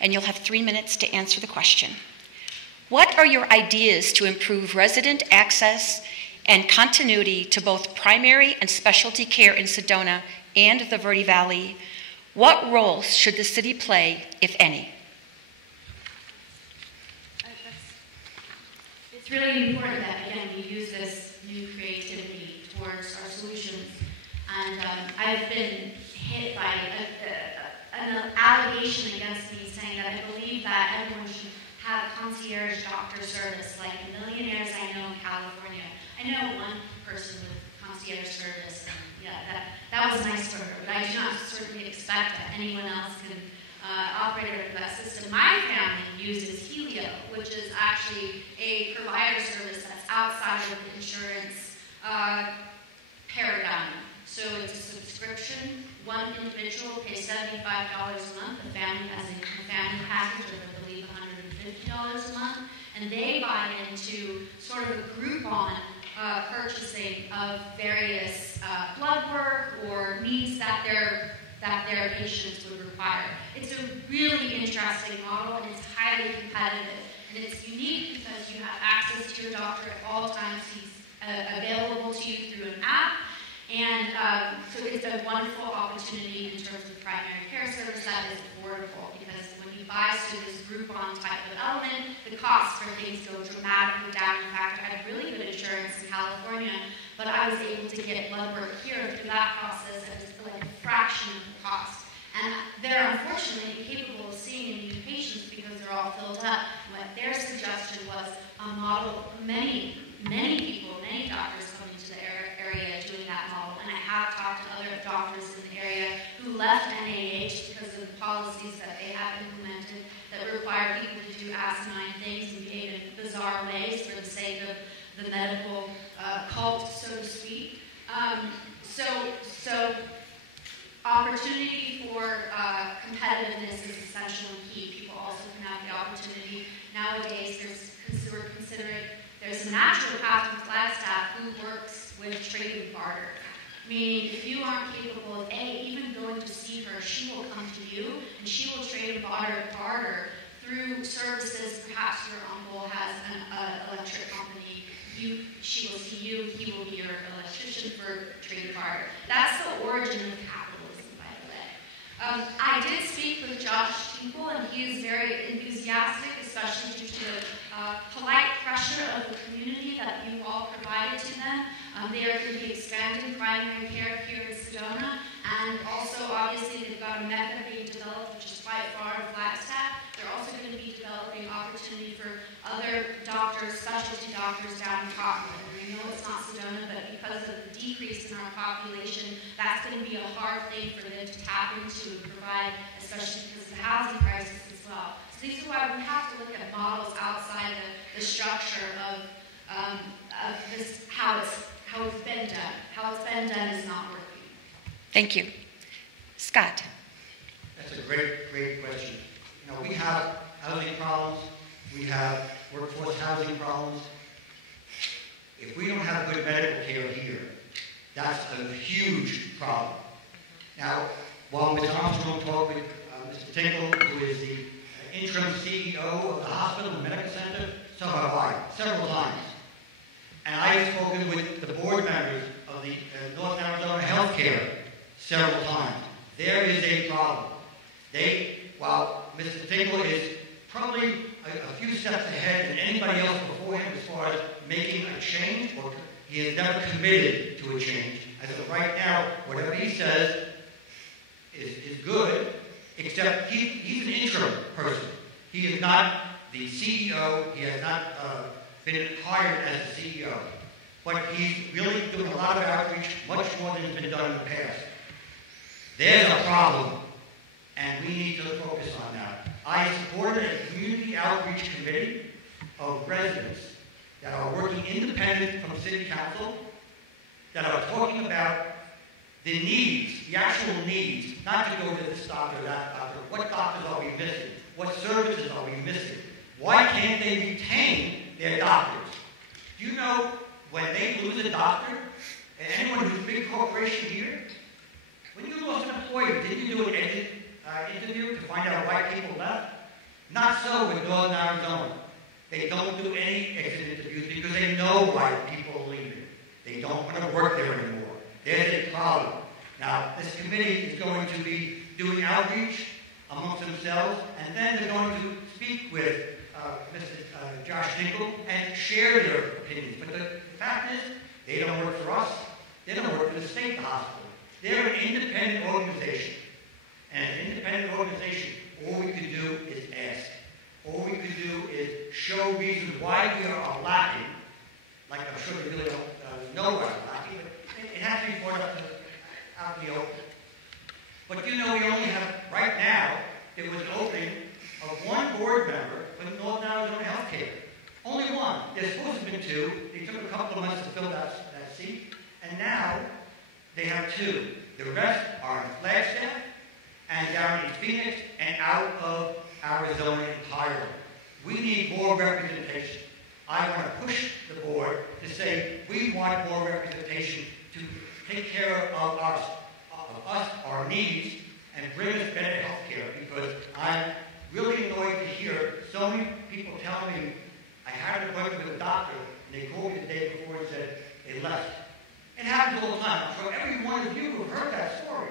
And you'll have 3 minutes to answer the question. What are your ideas to improve resident access and continuity to both primary and specialty care in Sedona and the Verde Valley? What role should the city play, if any? It's really important that, again, we use this new creativity towards our solutions. And I've been hit by an allegation against me saying that I believe that everyone should have concierge doctor service like the millionaires I know in California. I know one person with concierge service. And yeah, that was nice for her, but I do not certainly expect that anyone else can operate under that system. My family uses Helio, which is actually a provider service that's outside of the insurance paradigm. So it's a subscription. One individual pays $75 a month. The family has a family package of, I believe, $150 a month. And they buy into sort of a Groupon purchasing of various blood work or needs that their patients would require. It's a really interesting model, and it's highly competitive. And it's unique because you have access to your doctor at all times. He's available to you through an app. And so it's a wonderful opportunity in terms of primary care service that is affordable, because when he buys through this Groupon type of element, the cost for things go dramatically down. In fact, I had really good insurance in California, but I was able to get blood work here through that process at just like a fraction of the cost. And they're unfortunately incapable of seeing new patients because they're all filled up. What their suggestion was a model, many people, many doctors coming to the area doing that model. And I have talked to other doctors in the area who left NAH because of the policies that they have implemented that require people to do asinine things and behave in bizarre ways for the sake of the medical cult, so to speak. So opportunity for competitiveness is essential and key. People also can have the opportunity. Nowadays, there's a naturopath in Flagstaff who works with trade and barter. Meaning, if you aren't capable of even going to see her, she will come to you and she will trade and barter through services. Perhaps your uncle has an electric company. She will see you, he will be your electrician for trade and barter. That's the origin of capitalism, by the way. I did speak with Josh Tinkle, and he is very enthusiastic, especially due to the polite pressure of the community that you all provided to them. They are going to be expanding primary care here in Sedona, and also, obviously, they've got a mecca being developed, which is quite far in Flagstaff. They're also going to be developing opportunity for other doctors, specialty doctors down in Cottonwood. And I know it's not Sedona, but because of the decrease in our population, that's going to be a hard thing for them to tap into and provide, especially because of the housing crisis as well. So these are why we have to look at models outside the structure of this, how it's been done. How it's been done is not working. Thank you. Scott. That's a great question. You know, we have housing problems. We have workforce housing problems. If we don't have good medical care here, that's a huge problem. Now, while Ms. Armstrong talked with Mr. Tinkle, who is the interim CEO of the hospital and medical center, so have I, several times. And I have spoken with the board members of the North Arizona Healthcare several times. There is a problem. While Mr. Tinkle is probably a few steps ahead than anybody else before him as far as making a change, or he has never committed to a change. As of right now, whatever he says is good, except he's an interim person. He is not the CEO. He has not been hired as the CEO. But he's really doing a lot of outreach, much more than has been done in the past. There's a problem, and we need to focus on that. I supported a community outreach committee of residents that are working independent from city council, that are talking about the needs, the actual needs, not to go to this doctor, that doctor. What doctors are we missing? What services are we missing? Why can't they retain their doctors? Do you know when they lose a doctor, and anyone who's a big corporation here, when you lost an employee, didn't you do an exit interview to find out why people left? Not so with Northern Arizona. They don't do any exit interviews because they know why people are leaving. They don't want to work there anymore. There's a problem. Now, this committee is going to be doing outreach amongst themselves, and then they're going to speak with Mr. Josh Tinkle and share their opinions. But the fact is, they don't work for us. They don't work for the state hospital. They're an independent organization. And as an independent organization, all we can do is ask. All we can do is show reasons why we are lacking. Like I'm sure they really don't know why we're lacking, but it has to be brought up out in the open. But you know, we only have, right now, there was an opening of one board member with Northern Arizona Healthcare. Only one. There's supposed to have been two. They took a couple of months to fill that seat. And now they have two. The rest are in Flagstaff and down in Phoenix and out of Arizona entirely. We need more representation. I want to push the board to say we want more representation to take care of us, our needs, and bring us better health care, because I'm really annoyed to hear so many people tell me I had an appointment with a doctor, and they called me the day before and said they left. It happens all the time. I'm sure every one of you have heard that story.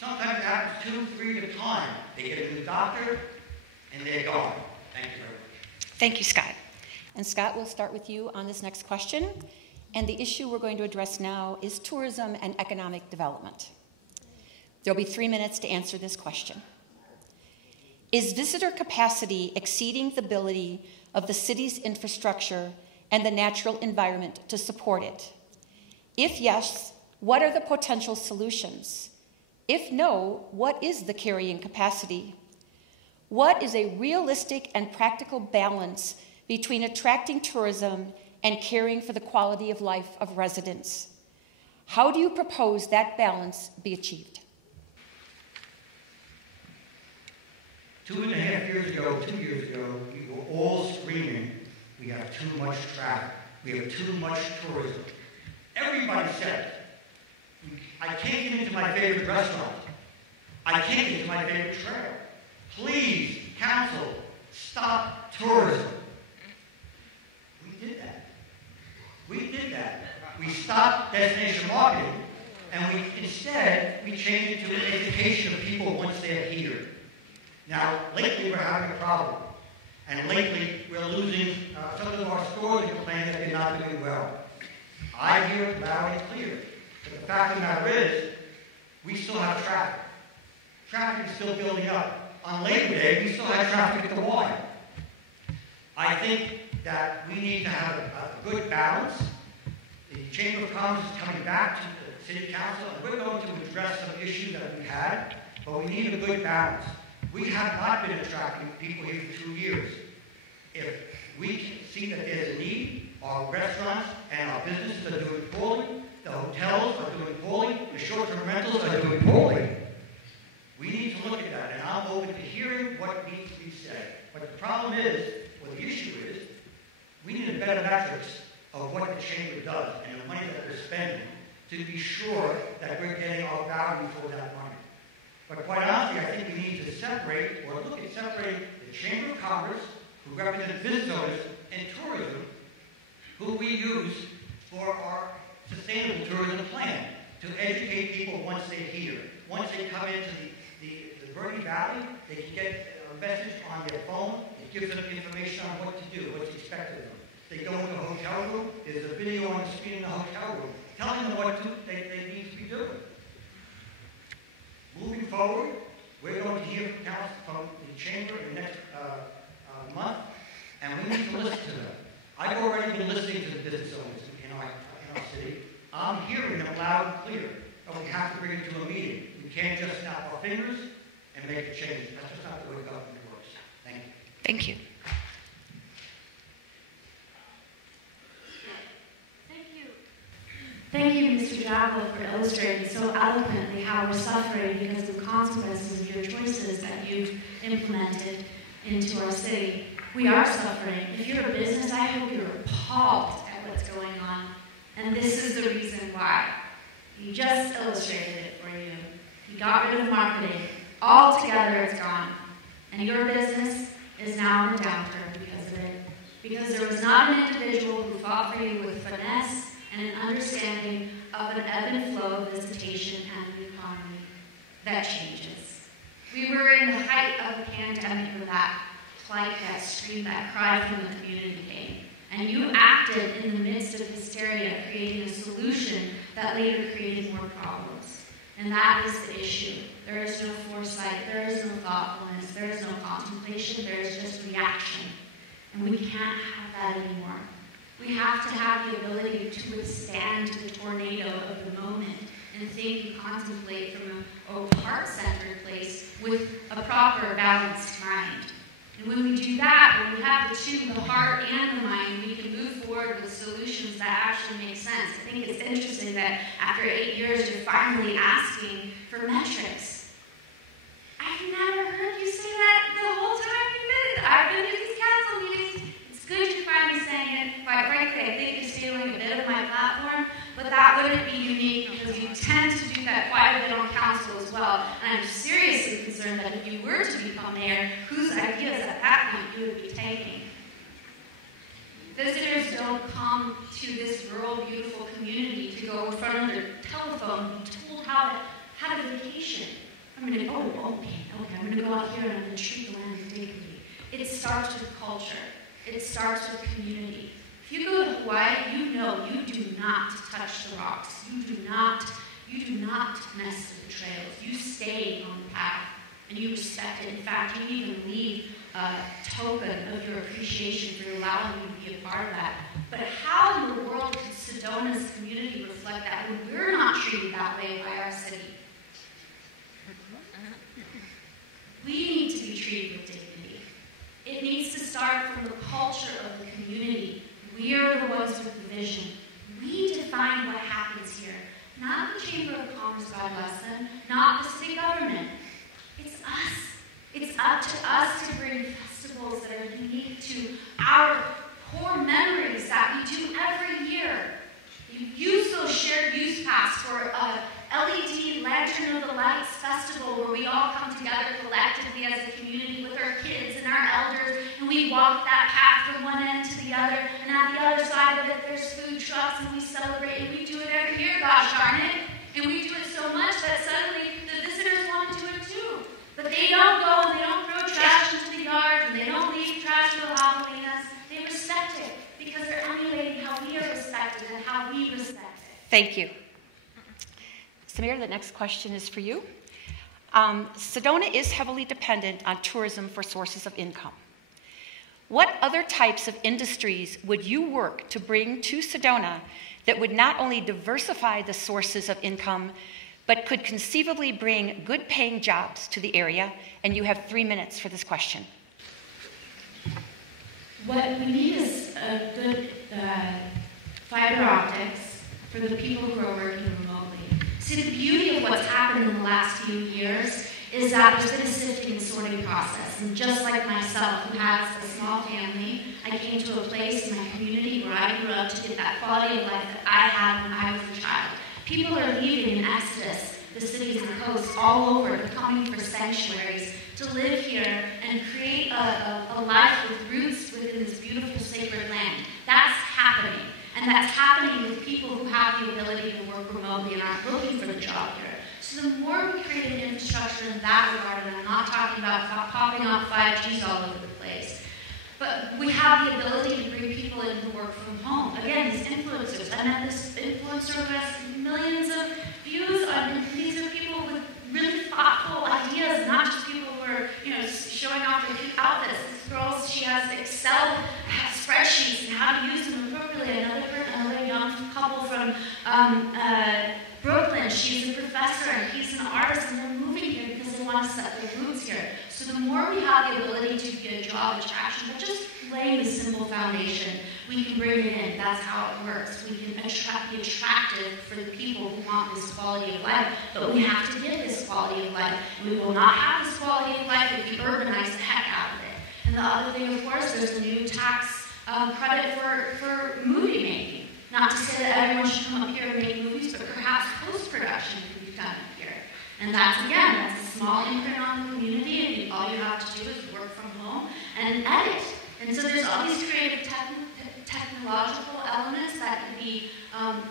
Sometimes it happens 2, 3 at a time. They get a new doctor, and they're gone. Thank you very much. Thank you, Scott. And Scott, we'll start with you on this next question. And the issue we're going to address now is tourism and economic development. There'll be 3 minutes to answer this question. Is visitor capacity exceeding the ability of the city's infrastructure and the natural environment to support it? If yes, what are the potential solutions? If no, what is the carrying capacity? What is a realistic and practical balance between attracting tourism and caring for the quality of life of residents? How do you propose that balance be achieved? 2.5 years ago, 2 years ago, we were all screaming, we have too much traffic, we have too much tourism. Everybody said, I can't get into my favorite restaurant. I can't get into my favorite trail. Please, council, stop tourism. We did that. We did that. We stopped destination marketing, and instead we changed it to an education of people once they're here. Now, lately we're having a problem. And lately we're losing some of our stores and complaining that they're not doing well. I hear it loud and clear. But the fact of the matter is, we still have traffic. Traffic is still building up. On Labor Day, we still have traffic at the Y. I think that we need to have a good balance. The Chamber of Commerce is coming back to the City Council, and we're going to address some issues that we had, but we need a good balance. We have not been attracting people here for 2 years. If we can see that there's a need, our restaurants and our businesses are doing poorly, the hotels are doing poorly, the short-term rentals are doing poorly. We need to look at that, and I'm open to hearing what needs to be said. But the problem is, or the issue is, we need a better metrics of what the Chamber does and the money that they're spending to be sure that we're getting our value for that money. But quite honestly, I think we need to separate, or look at separating the Chamber of Commerce, who represent business owners, and tourism, who we use for our sustainable tourism plan, to educate people once they're here. Once they come into the Verde Valley, they can get a message on their phone. It gives them information on what to do, what's expected of them. They go into a hotel room, there's a video on the screen in the hotel room telling them what they need to be doing. Moving forward, we're going to hear from the Chamber in the next month, and we need to listen to them. I've already been listening to the business owners in our city. I'm hearing them loud and clear, but we have to bring it to a meeting. We can't just snap our fingers and make a change. That's just not the way government works. Thank you. Thank you. Thank you, Mr. Jablow, for illustrating so eloquently how we're suffering because of the consequences of your choices that you've implemented into our city. We are suffering. If you're a business, I hope you're appalled at what's going on. And this is the reason why. He just illustrated it for you. He got rid of marketing. Altogether, it's gone. And your business is now in a downturn because of it. Because there was not an individual who fought for you with finesse and an understanding of an ebb and flow of visitation and the economy that changes. We were in the height of the pandemic when that plight, that scream, that cry from the community came. And you acted in the midst of hysteria, creating a solution that later created more problems. And that is the issue. There is no foresight, there is no thoughtfulness, there is no contemplation, there is just reaction. And we can't have that anymore. We have to have the ability to withstand the tornado of the moment and think and contemplate from a heart-centered place with a proper, balanced mind. And when we do that, when we have the two, the heart and the mind, we can move forward with solutions that actually make sense. I think it's interesting that after 8 years, you're finally asking for metrics. I've never heard you say that the whole time you've been. I've been to these council meetings. It's good you're finally saying it. Quite frankly, I think you're stealing a bit of my platform, but that wouldn't be unique because you tend to do that quite a bit on council as well. And I'm seriously concerned that if you were to become mayor, whose ideas at that point you would be taking. Visitors don't come to this rural, beautiful community to go in front of their telephone and be told how to vacation. I'm going to go, okay, I'm going to go out here and I'm going to treat the land dignity. It starts with culture. It starts with community. If you go to Hawaii, you know you do not touch the rocks. You do not mess with the trails. You stay on the path and you respect it. In fact, you even leave a token of your appreciation for allowing you to be a part of that. But how in the world could Sedona's community reflect that when we're not treated that way by our city? We need to be treated with dignity. It needs to start from the culture of the community. We are the ones with the vision. We define what happens here. Not the Chamber of Commerce, God bless them, not the city government. It's us. It's up to us to bring festivals that are unique to our core memories that we do every year. You use those shared use pass for a LED Lantern of the Lights festival where we all come together collectively as a community with our kids and our elders, and we walk that path from one end to the other, and at the other side of it there's food trucks, and we celebrate, and we do it every year, gosh darn it. And we do it so much that suddenly the visitors want to do it too. But they don't go and they don't throw trash into the yard, and they don't leave trash to the javelinas. They respect it because they're emulating how we are respected and how we respect it. Thank you. Samaire, the next question is for you. Sedona is heavily dependent on tourism for sources of income. What other types of industries would you work to bring to Sedona that would not only diversify the sources of income, but could conceivably bring good-paying jobs to the area? And you have 3 minutes for this question. What we need is a good fiber optics for the people who are working remotely. See, the beauty of what's happened in the last few years is that there's been a sifting and sorting process. And just like myself, who has a small family, I came to a place in my community where I grew up to get that quality of life that I had when I was a child. People are leaving in exodus, the cities and coasts all over. They're coming for sanctuaries to live here and create a life with roots within this beautiful sacred land. That's happening. And that's happening with people who have the ability to work remotely and aren't looking for the job here. So the more we create an infrastructure in that regard, and I'm not talking about popping off 5Gs all over the place, but we have the ability to bring people in who work from home. Again, these influencers. I met this influencer who has millions of views on. These are people with really thoughtful ideas, not just people who are, showing off their cute outfits. This girl, she has Excel spreadsheets and how to use them appropriately. Another young couple from Brooklyn, she's a professor and he's an artist, and they're moving here because they want to set their roots here. So the more we have the ability to be a job attraction, but just laying the simple foundation, we can bring it in. That's how it works. We can be attractive for the people who want this quality of life, but we have to give this quality of life. We will not have this quality of life if we urbanize the heck out of it. And the other thing, of course, there's a new tax credit for movie making. Not to say that everyone should come up here and make movies, but perhaps post-production can be done up here. And that's a small imprint on the community, and all you have to do is work from home and edit. And so there's all these creative technological elements that can be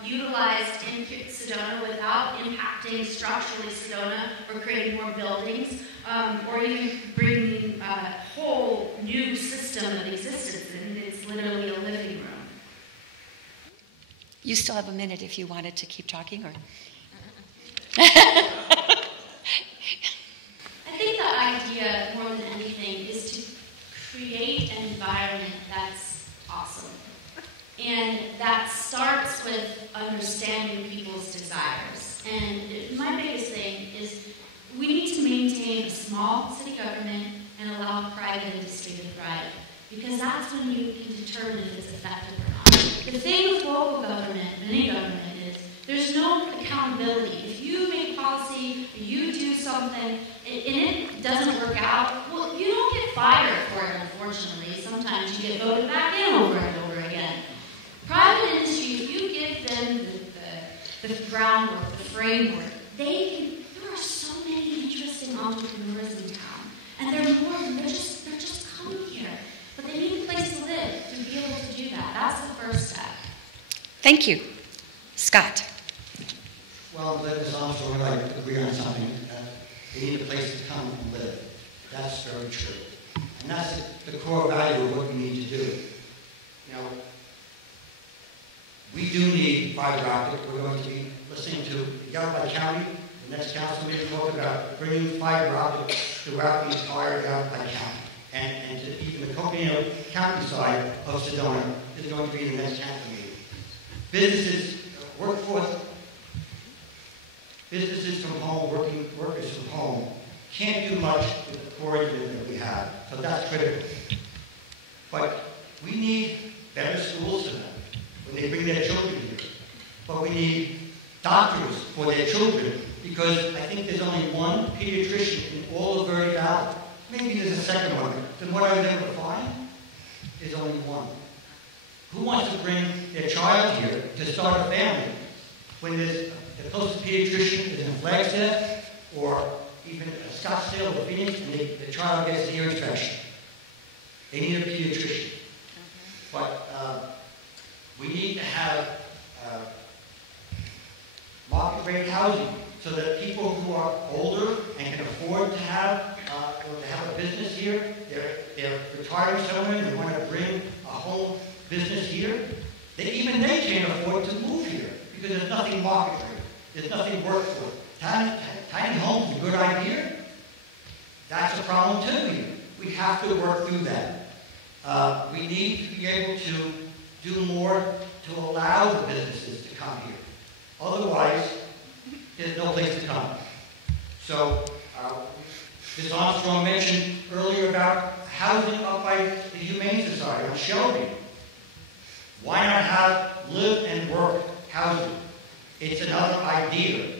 utilized in Sedona without impacting structurally Sedona or creating more buildings, or even bringing a whole new system of existence, and it's literally a living room. You still have a minute if you wanted to keep talking, or? I think the idea, more than anything, is to create an environment that's awesome. And that's when you can determine if it's effective or not. The thing with local government, any government, is there's no accountability. If you make policy, you do something, and it doesn't work out, well, you don't get fired for it, unfortunately. Sometimes you get voted back in over and over again. Private industry, if you give them the groundwork, the framework, there are so many interesting entrepreneurs in town. And they're just coming here. But they need a place to live to be able to do that. That's the first step. Thank you. Scott. Well, Ms. Armstrong and I agree on something. They need a place to come and live. That's very true. And that's the core value of what we need to do. You know, we do need fiber optic. We're going to be listening to Yavapai County. The next council meeting talk about bringing fiber optic throughout the entire Yavapai County. And to even the Coconino County side of Sedona is going to be the next council meeting. Businesses, workforce, businesses from home, workers from home, can't do much with the core that we have. So that's critical. But we need better schools for them when they bring their children here. But we need doctors for their children, because I think there's only one pediatrician in all of Verde Valley. Maybe there's a second one. From what I was able to find, there's only one. Who wants to bring their child here to start a family when the closest pediatrician is in Flagstaff or even Scottsdale or Phoenix, and the child gets an ear infection? They need a pediatrician. But we need to have market rate housing so that people who are older and can afford to have a business here, they're retiring somewhere and they want to bring a home business here, even they can't afford to move here because there's nothing market rate. There's nothing work for it. Tiny homes is a good idea. That's a problem too here. We have to work through that. We need to be able to do more to allow the businesses to come here. Otherwise, there's no place to come. So, Ms. Armstrong mentioned earlier about housing up by the Humane Society on Shelby. Why not have live and work housing? It's another idea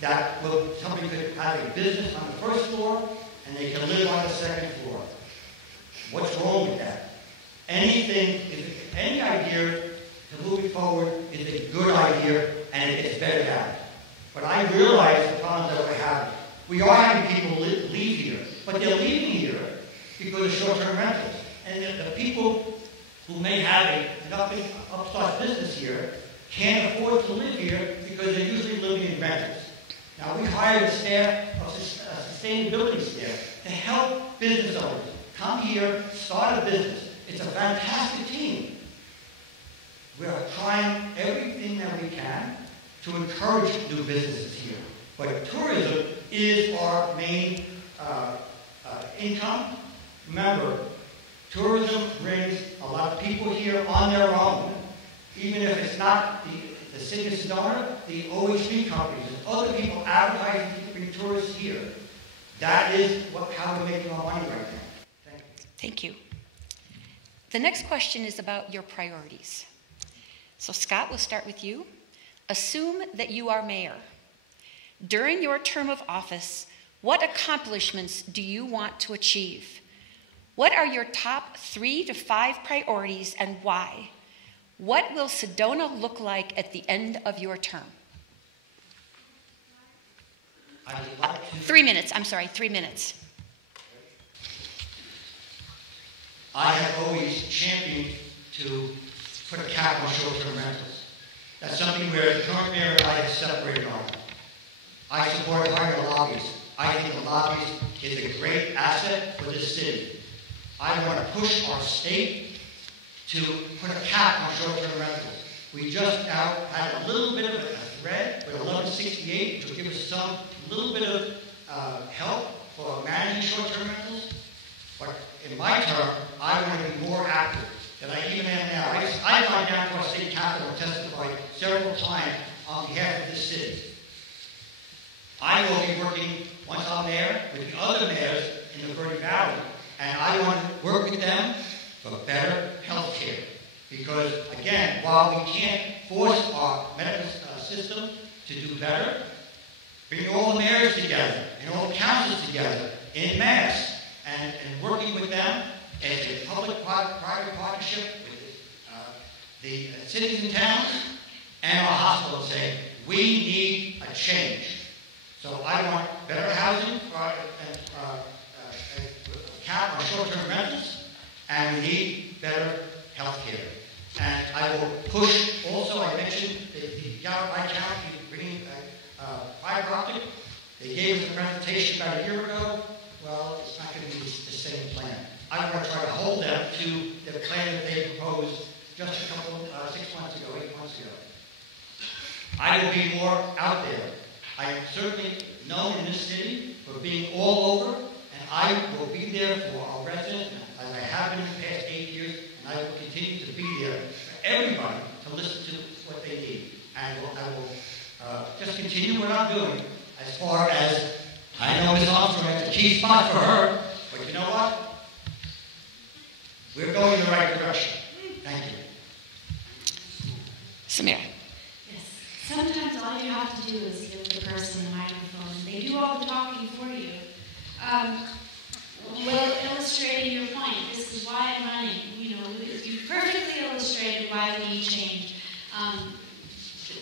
that somebody could have a business on the first floor and they can live on the second floor. What's wrong with that? Any idea to moving forward is a good idea and it gets better out. But I realize the problems that we have. We are having people leave here, but they're leaving here because of short-term rentals. And the people who may have an upstart business here can't afford to live here because they're usually living in rentals. Now, we hired a staff, a sustainability staff, to help business owners come here, start a business. It's a fantastic team. We're trying everything that we can to encourage new businesses here. But tourism is our main income. Remember, tourism brings a lot of people here on their own. Even if it's not the city of Sedona, the OHV companies and other people advertising to bring tourists here. That is how we're making our money right now. Thank you. Thank you. The next question is about your priorities. So Scott, we'll start with you. Assume that you are mayor. During your term of office, what accomplishments do you want to achieve? What are your top 3 to 5 priorities and why? What will Sedona look like at the end of your term? I would like to... 3 minutes, I'm sorry, 3 minutes. I have always championed to put a cap on short-term rentals. That's something where the current mayor and I have separated on. I support hiring lobbies. I think the lobbies is a great asset for this city. I want to push our state to put a cap on short-term rentals. We just now had a little bit of a thread with 1168, which will give us a little bit of help for managing short-term rentals. But in my term, I want to be more active than I even am now. I've gone down to our state capitol and testified several times on behalf of this city. I will be working, once I'm there, with the other mayors in the Verde Valley, and I want to work with them for better health care. Because, again, while we can't force our medical system to do better, bring all the mayors together and all the councils together en masse and working with them as a public-private partnership with the cities and towns and our hospitals, saying we need a change. So I want better housing and cap on short-term rentals, and we need better health care. And I will push also, I mentioned the Yavapai County bringing fiber optic. They gave us a presentation about a year ago. Well, it's not going to be the same plan. I want to try to hold them to the plan that they proposed just a couple, 6 months ago, 8 months ago. I will be more out there. I am certainly known in this city for being all over, and I will be there for our residents, as I have been in the past 8 years, and I will continue to be there for everybody to listen to what they need. And I will just continue what I'm doing as far as, I know Ms. Armstrong has a key spot for her, but you know what? We're going in the right direction. Thank you. Samaire. Yes. Sometimes all you have to do is give the person the microphone. They do all the talking for you. Well, illustrating your point, this is why I'm running. You know, you perfectly illustrated why we need change.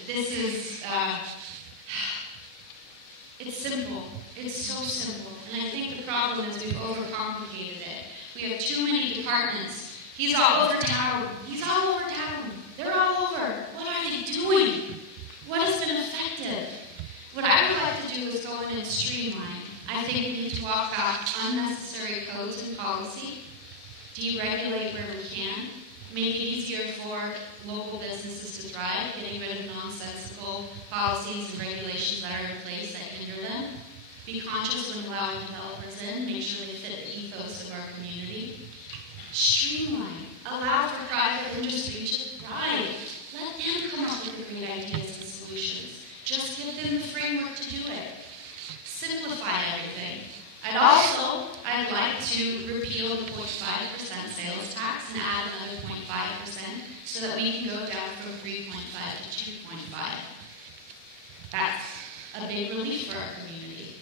This is, it's simple. It's so simple. And I think the problem is we've overcomplicated it. We have too many departments. He's all over town. He's all over town. They're all over. What are they doing? What has been effective? What I would like to do is go in and streamline. I think we need to walk back unnecessary codes and policy, deregulate where we can, make it easier for local businesses to thrive, getting rid of nonsensical policies and regulations that are in place that hinder them. Be conscious when allowing developers in, make sure they fit the ethos of our community. Streamline. Allow for private industry to thrive. Let them come up with the great ideas and solutions. Just give them the framework to do it. Simplify everything. I'd like to repeal the 0.5% sales tax and add another 0.5% so that we can go down from 3.5 to 2.5. That's a big relief for our community.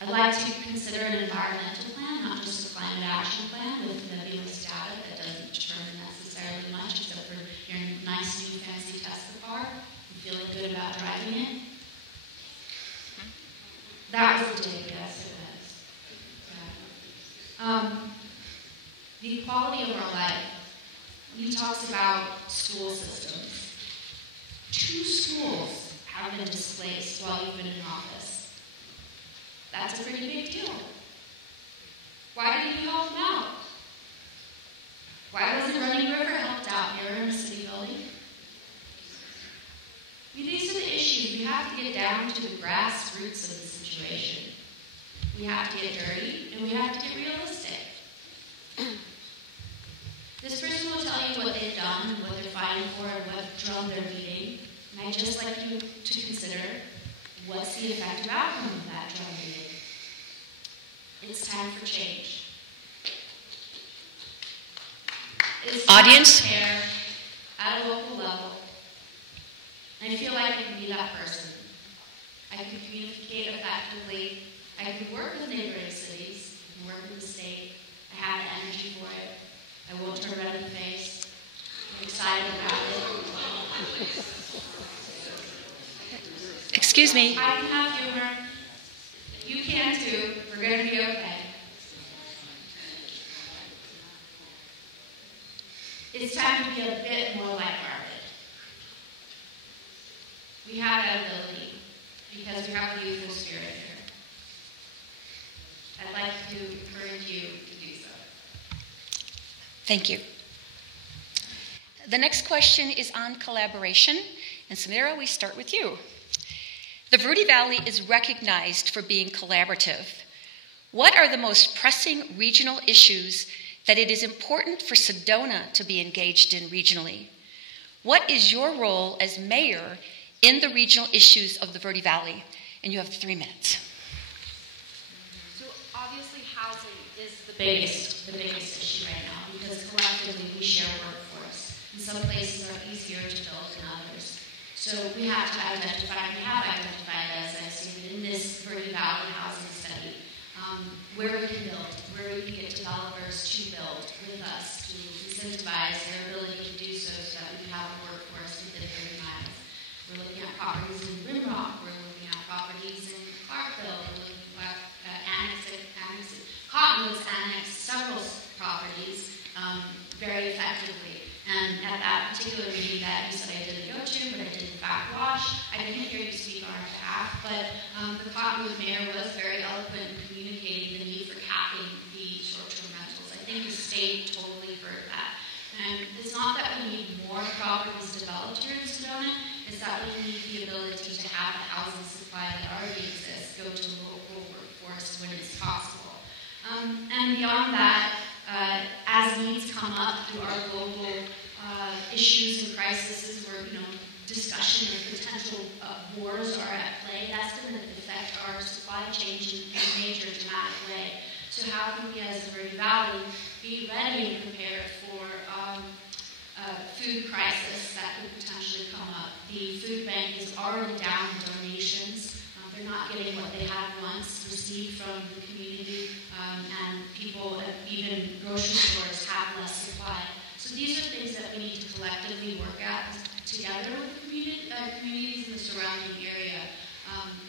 I'd like to consider an environmental plan, not just a climate action plan with nebulous data that doesn't determine necessarily much except for your nice new fancy Tesla car and feeling good about driving it. That was a dig, yes, it was. Yeah. The equality of our life. He talks about school systems. 2 schools have been displaced while you've been in office. That's a pretty big deal. Why didn't you help them out? Why wasn't Running River helped out here in the city building? These are the issues. We have to get down to the grassroots of the situation. We have to get dirty, and we have to get realistic. This person will tell you what they've done, and what they're fighting for, and what drum they're beating. And I'd just like you to consider what's the effective outcome of that drum beating. It's time for change. It's Audience? time to care at a local level. And I feel like I can be that person. I can communicate effectively. I can work with neighboring cities. I can work with the state. I have the energy for it. I won't turn red in the face. I'm excited about it. Excuse me. I can have humor. You can too. We're going to be okay. It's time to be a bit more lighthearted. We have that ability because we have the youthful spirit here. I'd like to encourage you to do so. Thank you. The next question is on collaboration. And Samaire, we start with you. The Verde Valley is recognized for being collaborative. What are the most pressing regional issues that it is important for Sedona to be engaged in regionally? What is your role as mayor in the regional issues of the Verde Valley? And you have 3 minutes. So obviously housing is the biggest issue right now, because collectively we share workforce. And some places are easier to build than others. So we have identified, as I stated in this Verde Valley housing study, where we can build, where we can get developers to build with us, to incentivize their ability to do so that we can have a workforce within 30 miles. We're looking at properties in Rimrock, we're looking at properties in Clarkville, we're looking at Cottonwoods annexed several properties very effectively. And at that particular meeting that you said I didn't go to, but I did in fact watch, I didn't hear you speak on our behalf, but the Cottonwood mayor was very eloquent in communicating the need for capping the short-term rentals. I think the state totally heard that. And it's not that we need more properties developed here in Sedona, it's that we need the ability to have the housing supply that already exists go to the local workforce when it's possible. And beyond that, as needs come up through our global issues and crises where, discussion or potential wars are at play, that's going to affect our supply chain in a major dramatic way. So how can we as the Verde Valley be ready and prepared for food crisis that could potentially come up? The food bank is already down in donations. They're not getting what they had once received from the community, and people, even grocery stores, have less supply. So these are things that we need to collectively work at together with communities in the surrounding area,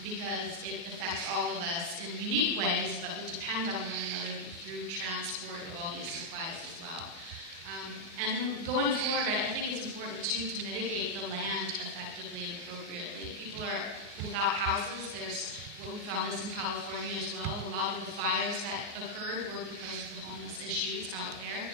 because it affects all of us in unique ways, but we depend on one another through transport of all these supplies as well. And going forward, I think it's important too to mitigate the land effectively and appropriately. People are without houses. There's what we found this in California as well. A lot of the fires that occurred were because of the homeless issues out there.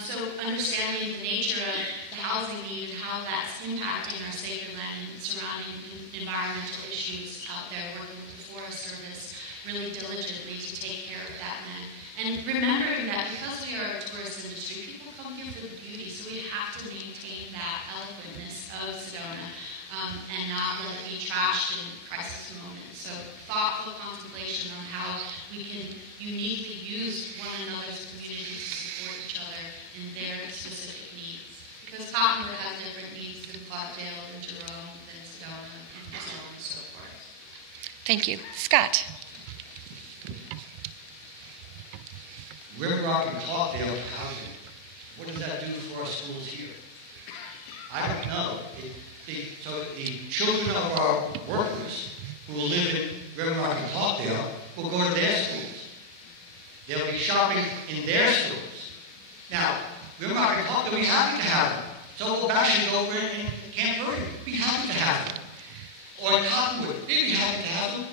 So understanding the nature of the housing need and how that's impacting our sacred land and surrounding environmental issues out there, working with the Forest Service really diligently to take care of that land. And remembering that because we are a tourist industry, people come here for the beauty, so we have to maintain that eloquentness of Sedona and not let it be trashed in crisis moments. So thoughtful contemplation on how we can uniquely use one another's communities to support each other in their specific needs. Because Cottonwood has different needs than Clarkdale and Jerome, than Sedona, and so on and so forth. Thank you. Scott. Rimrock and Clarkdale housing. What does that do for our schools here? I don't know. So the children of our workers who will live in Rimrock and Clarkdale will go to their schools. They'll be shopping in their schools. Now, Rimrock and Clarkdale, we're happy to have them. So will actually over in Camp Curry. Be happy to have them. Or in Cottonwood, they'd be happy to have them.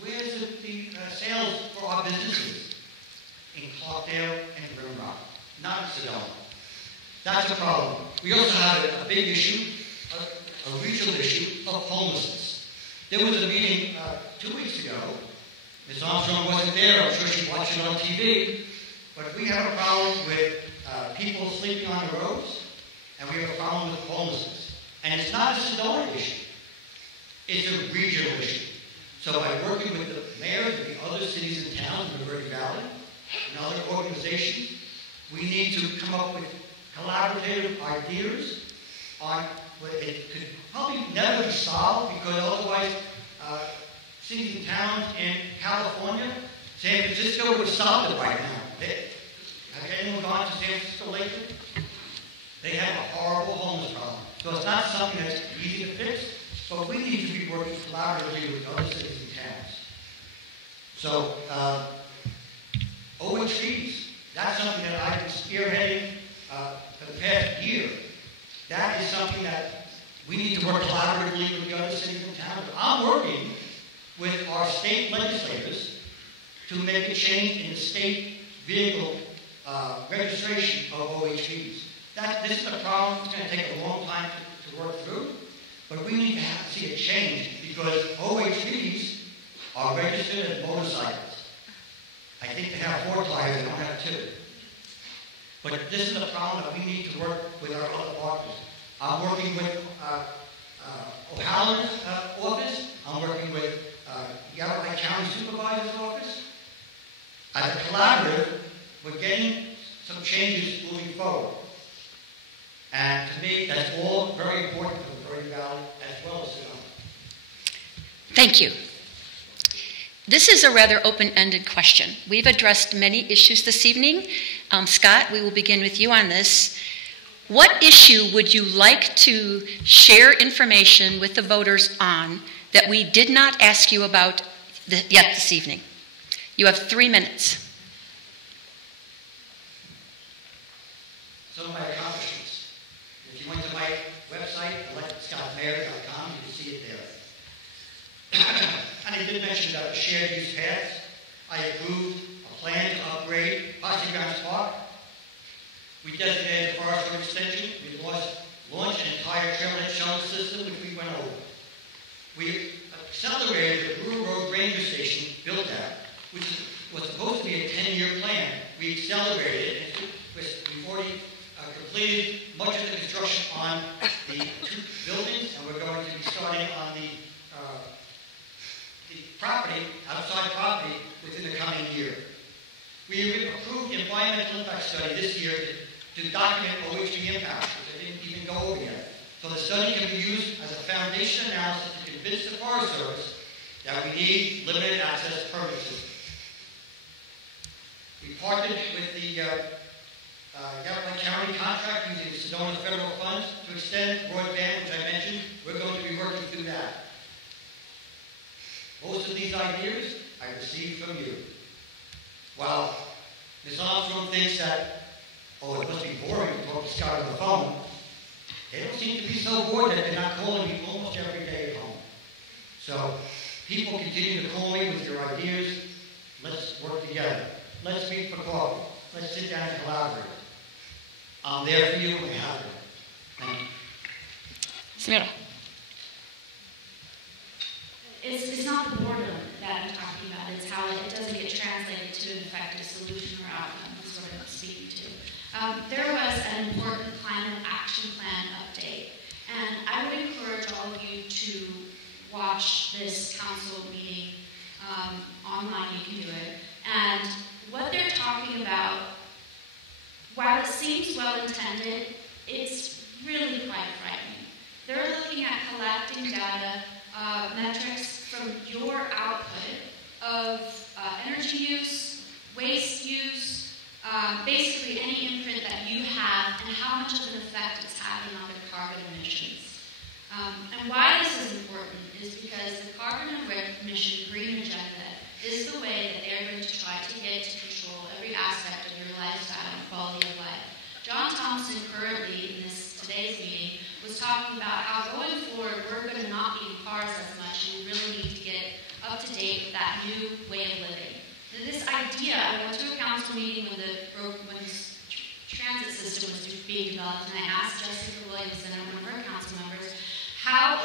Where's the sales for our businesses? In Clarkdale and Rimrock, not in Sedona. That's a problem. We also have a big issue, a regional issue of homelessness. There was a meeting 2 weeks ago. Ms. Armstrong wasn't there. I'm sure she watched it on TV. But we have a problem with people sleeping on the roads, and we have a problem with homelessness. And it's not a Sedona issue. It's a regional issue. So by working with the mayors of the other cities and towns in the Verde Valley and other organizations, we need to come up with collaborative ideas on what it could probably never be solved, because otherwise cities and towns in California, San Francisco would have solved it right now. Have anyone gone to San Francisco lately? They have a horrible homeless problem. So it's not something that's easy to fix, but we need to be working collaboratively with other cities and towns. So, OHVs, that's something that I've been spearheading for the past year. That is something that we need to work collaboratively with the other cities and towns. I'm working with our state legislators to make a change in the state vehicle registration of OHVs. This is a problem. It's going to take a long time to work through, but we need to see a change, because OHVs are registered as motorcycles. I think they have 4 tires, they don't have 2. But this is a problem that we need to work with our other partners. I'm working with O'Halloran's office. I'm working with Yarra County Supervisor's office. As a collaborative, we're getting some changes moving forward. And to me, that's all very important for the Prairie Valley as well as Sedona. Thank you. This is a rather open-ended question. We've addressed many issues this evening. Scott, we will begin with you on this. What issue would you like to share information with the voters on that we did not ask you about yet this evening? You have 3 minutes. Some of my accomplishments. If you went to my website, electscottmayor.com, you can see it there. And I did mention about the shared use paths. I approved a plan to upgrade Posse Grounds Park. We designated a forest road extension. We launched an entire trailhead shuttle system, which we went over. We accelerated the Rural Road Ranger Station build out, which was supposed to be a 10-year plan. We accelerated it. We've already completed much of the construction on the 2 buildings, and we're going to be starting on the property, outside property, within the coming year. We approved the environmental impact study this year to document OHV impacts, which I didn't even go over yet. So the study can be used as a foundation analysis to convince the Forest Service that we need limited access permit system. We partnered with the Jablow County contract using the Sedona federal funds to extend broadband, which I mentioned. We're going to be working through that. Most of these ideas I received from you. While Ms. Armstrong thinks that, oh, it must be boring to talk to Scott on the phone, they don't seem to be so bored that they're not calling me almost every day at home. So people continue to call me with your ideas. Let's work together. Let's meet for coffee. Let's sit down and collaborate. I'm there for you when we have it. Thank you. Samaire. It's not the boredom that I'm talking about, it's how it doesn't get translated to an effective solution or outcome. That's what I'm speaking to. There was an important climate action plan update, and I would encourage all of you to watch this council meeting online. You can do it. And what they're talking about, while it seems well-intended, it's really quite frightening. They're looking at collecting data, metrics from your output of energy use, waste use, basically any imprint that you have and how much of an effect it's having on the carbon emissions. And why this is important is because the carbon emission green agenda is the way that they're going to try to get to control every aspect of your lifestyle and quality of life. John Thompson currently in today's meeting was talking about how going forward we're going to not be in cars as much and we really need to get up to date with that new way of living. And this idea, I went to a council meeting when the transit system was being developed, and I asked Jessica Williamson, one of our council members, how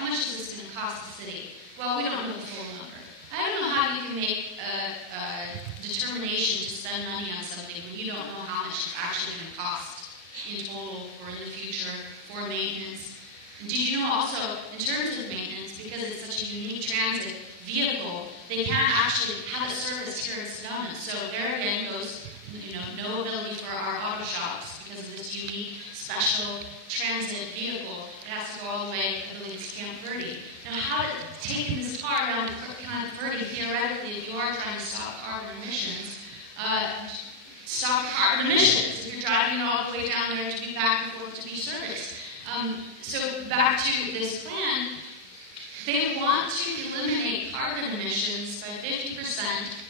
much is this going to cost the city? Well, we don't know the full number. I don't know how you can make a determination to spend money on something when you don't know how much it's actually going to cost in total or in the future for maintenance. And did you know also, in terms of maintenance, because it's such a unique transit vehicle, they can't actually have it serviced here in Sedona. So there again goes, no ability for our auto shops because of this unique, special transit vehicle. It has to go all the way, I believe it's Camp Verde. Now, taking this car down to Camp Verde, theoretically, if you are trying to stop carbon emissions, if you're driving all the way down there to be back and forth to be serviced. So back to this plan, they want to eliminate carbon emissions by 50%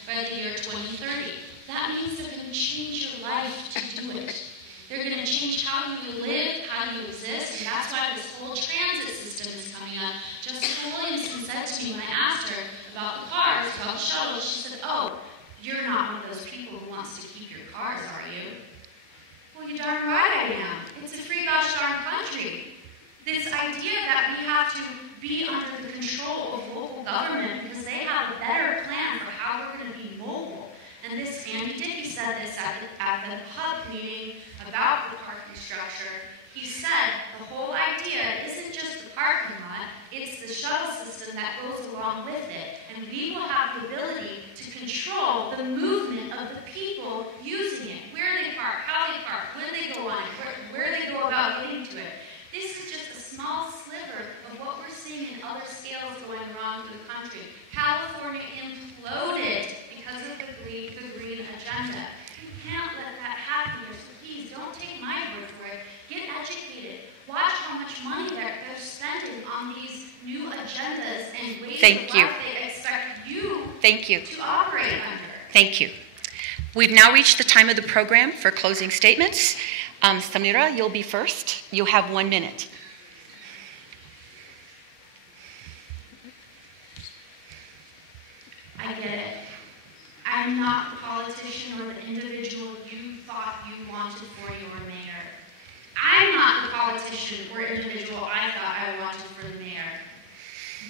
by the year 2030. That means they're going to change your life to do it. They're going to change how you live, how you exist, and that's why this whole transit system is coming up. Jessica Williamson said to me when I asked her about the cars, about the shuttles, she said, oh, you're not one of those people who wants to keep your cars, are you? Well, you're darn right I am. It's a free gosh darn country. This idea that we have to be under the control of local government because they have a better plan for how we're going to be mobile. And this, Andy Dickey said this at the hub meeting about the parking structure. He said the whole idea isn't just the parking lot, it's the shuttle system that goes along with it. And we will have the ability to control the movement Thank you. What they expect you Thank you. to operate under. Thank you. We've now reached the time of the program for closing statements. Samaire, you'll be first. You have 1 minute. I get it. I'm not the politician or the individual you thought you wanted for your mayor. I'm not the politician or individual I thought I wanted for the mayor.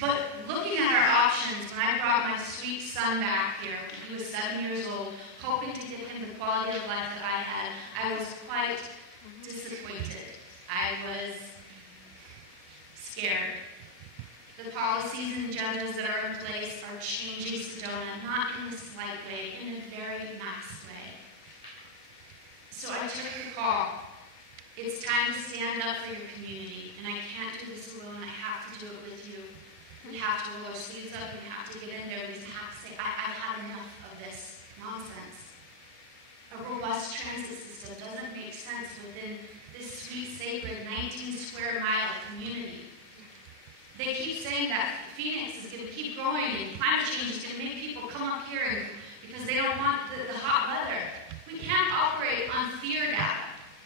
But looking at our options, when I brought my sweet son back here, when he was 7 years old, hoping to give him the quality of life that I had, I was quite disappointed. I was scared. The policies and agendas that are in place are changing Sedona, not in a slight way, in a very nice way. So I took the call. It's time to stand up for your community, and I can't do this alone. I have to do it with you. We have to roll our sleeves up, we have to get in there, we have to say, I've had enough of this nonsense. A robust transit system doesn't make sense within this sweet, sacred 19 square mile community. They keep saying that Phoenix is going to keep growing and climate change is going to make people come up here because they don't want the hot weather. We can't operate on fear data.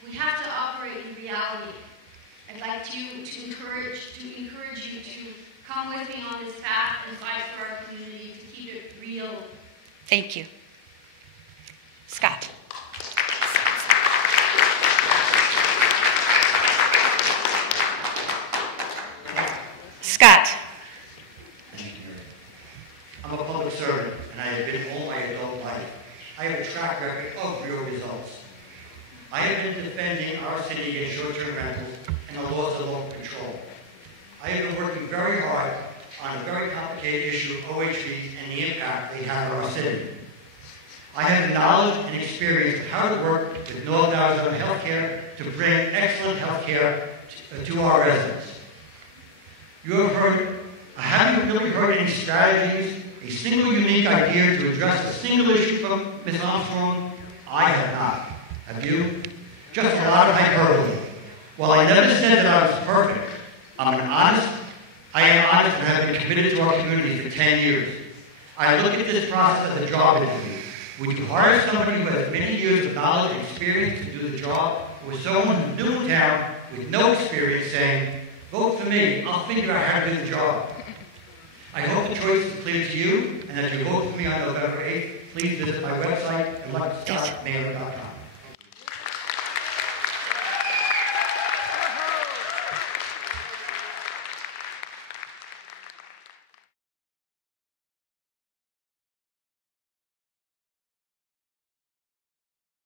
We have to operate in reality. I'd like to encourage you to come with me on this path and fight for our community to keep it real. Thank you. Scott. Scott. Thank you. I'm a public servant, and I have been all my adult life. I have a track record of real results. I have been defending our city against short-term rentals and the loss of local control. I have been working very hard on a very complicated issue of OHVs and the impact they have on our city. I have the knowledge and experience of how to work with Northern Arizona Healthcare to bring excellent healthcare to our residents. Have you really heard any strategies, a single unique idea to address a single issue from Ms. Armstrong? I have not. Have you? Just a lot of hyperbole. Well, I never said that I was perfect. I am honest and have been committed to our community for 10 years. I look at this process as a job interview. Would you hire somebody who has many years of knowledge and experience to do the job, or someone who's new in town with no experience saying, vote for me, I'll figure out how to do the job? I hope the choice is clear to you, and that you vote for me on November 8th. Please visit my website, electscottmayor.com.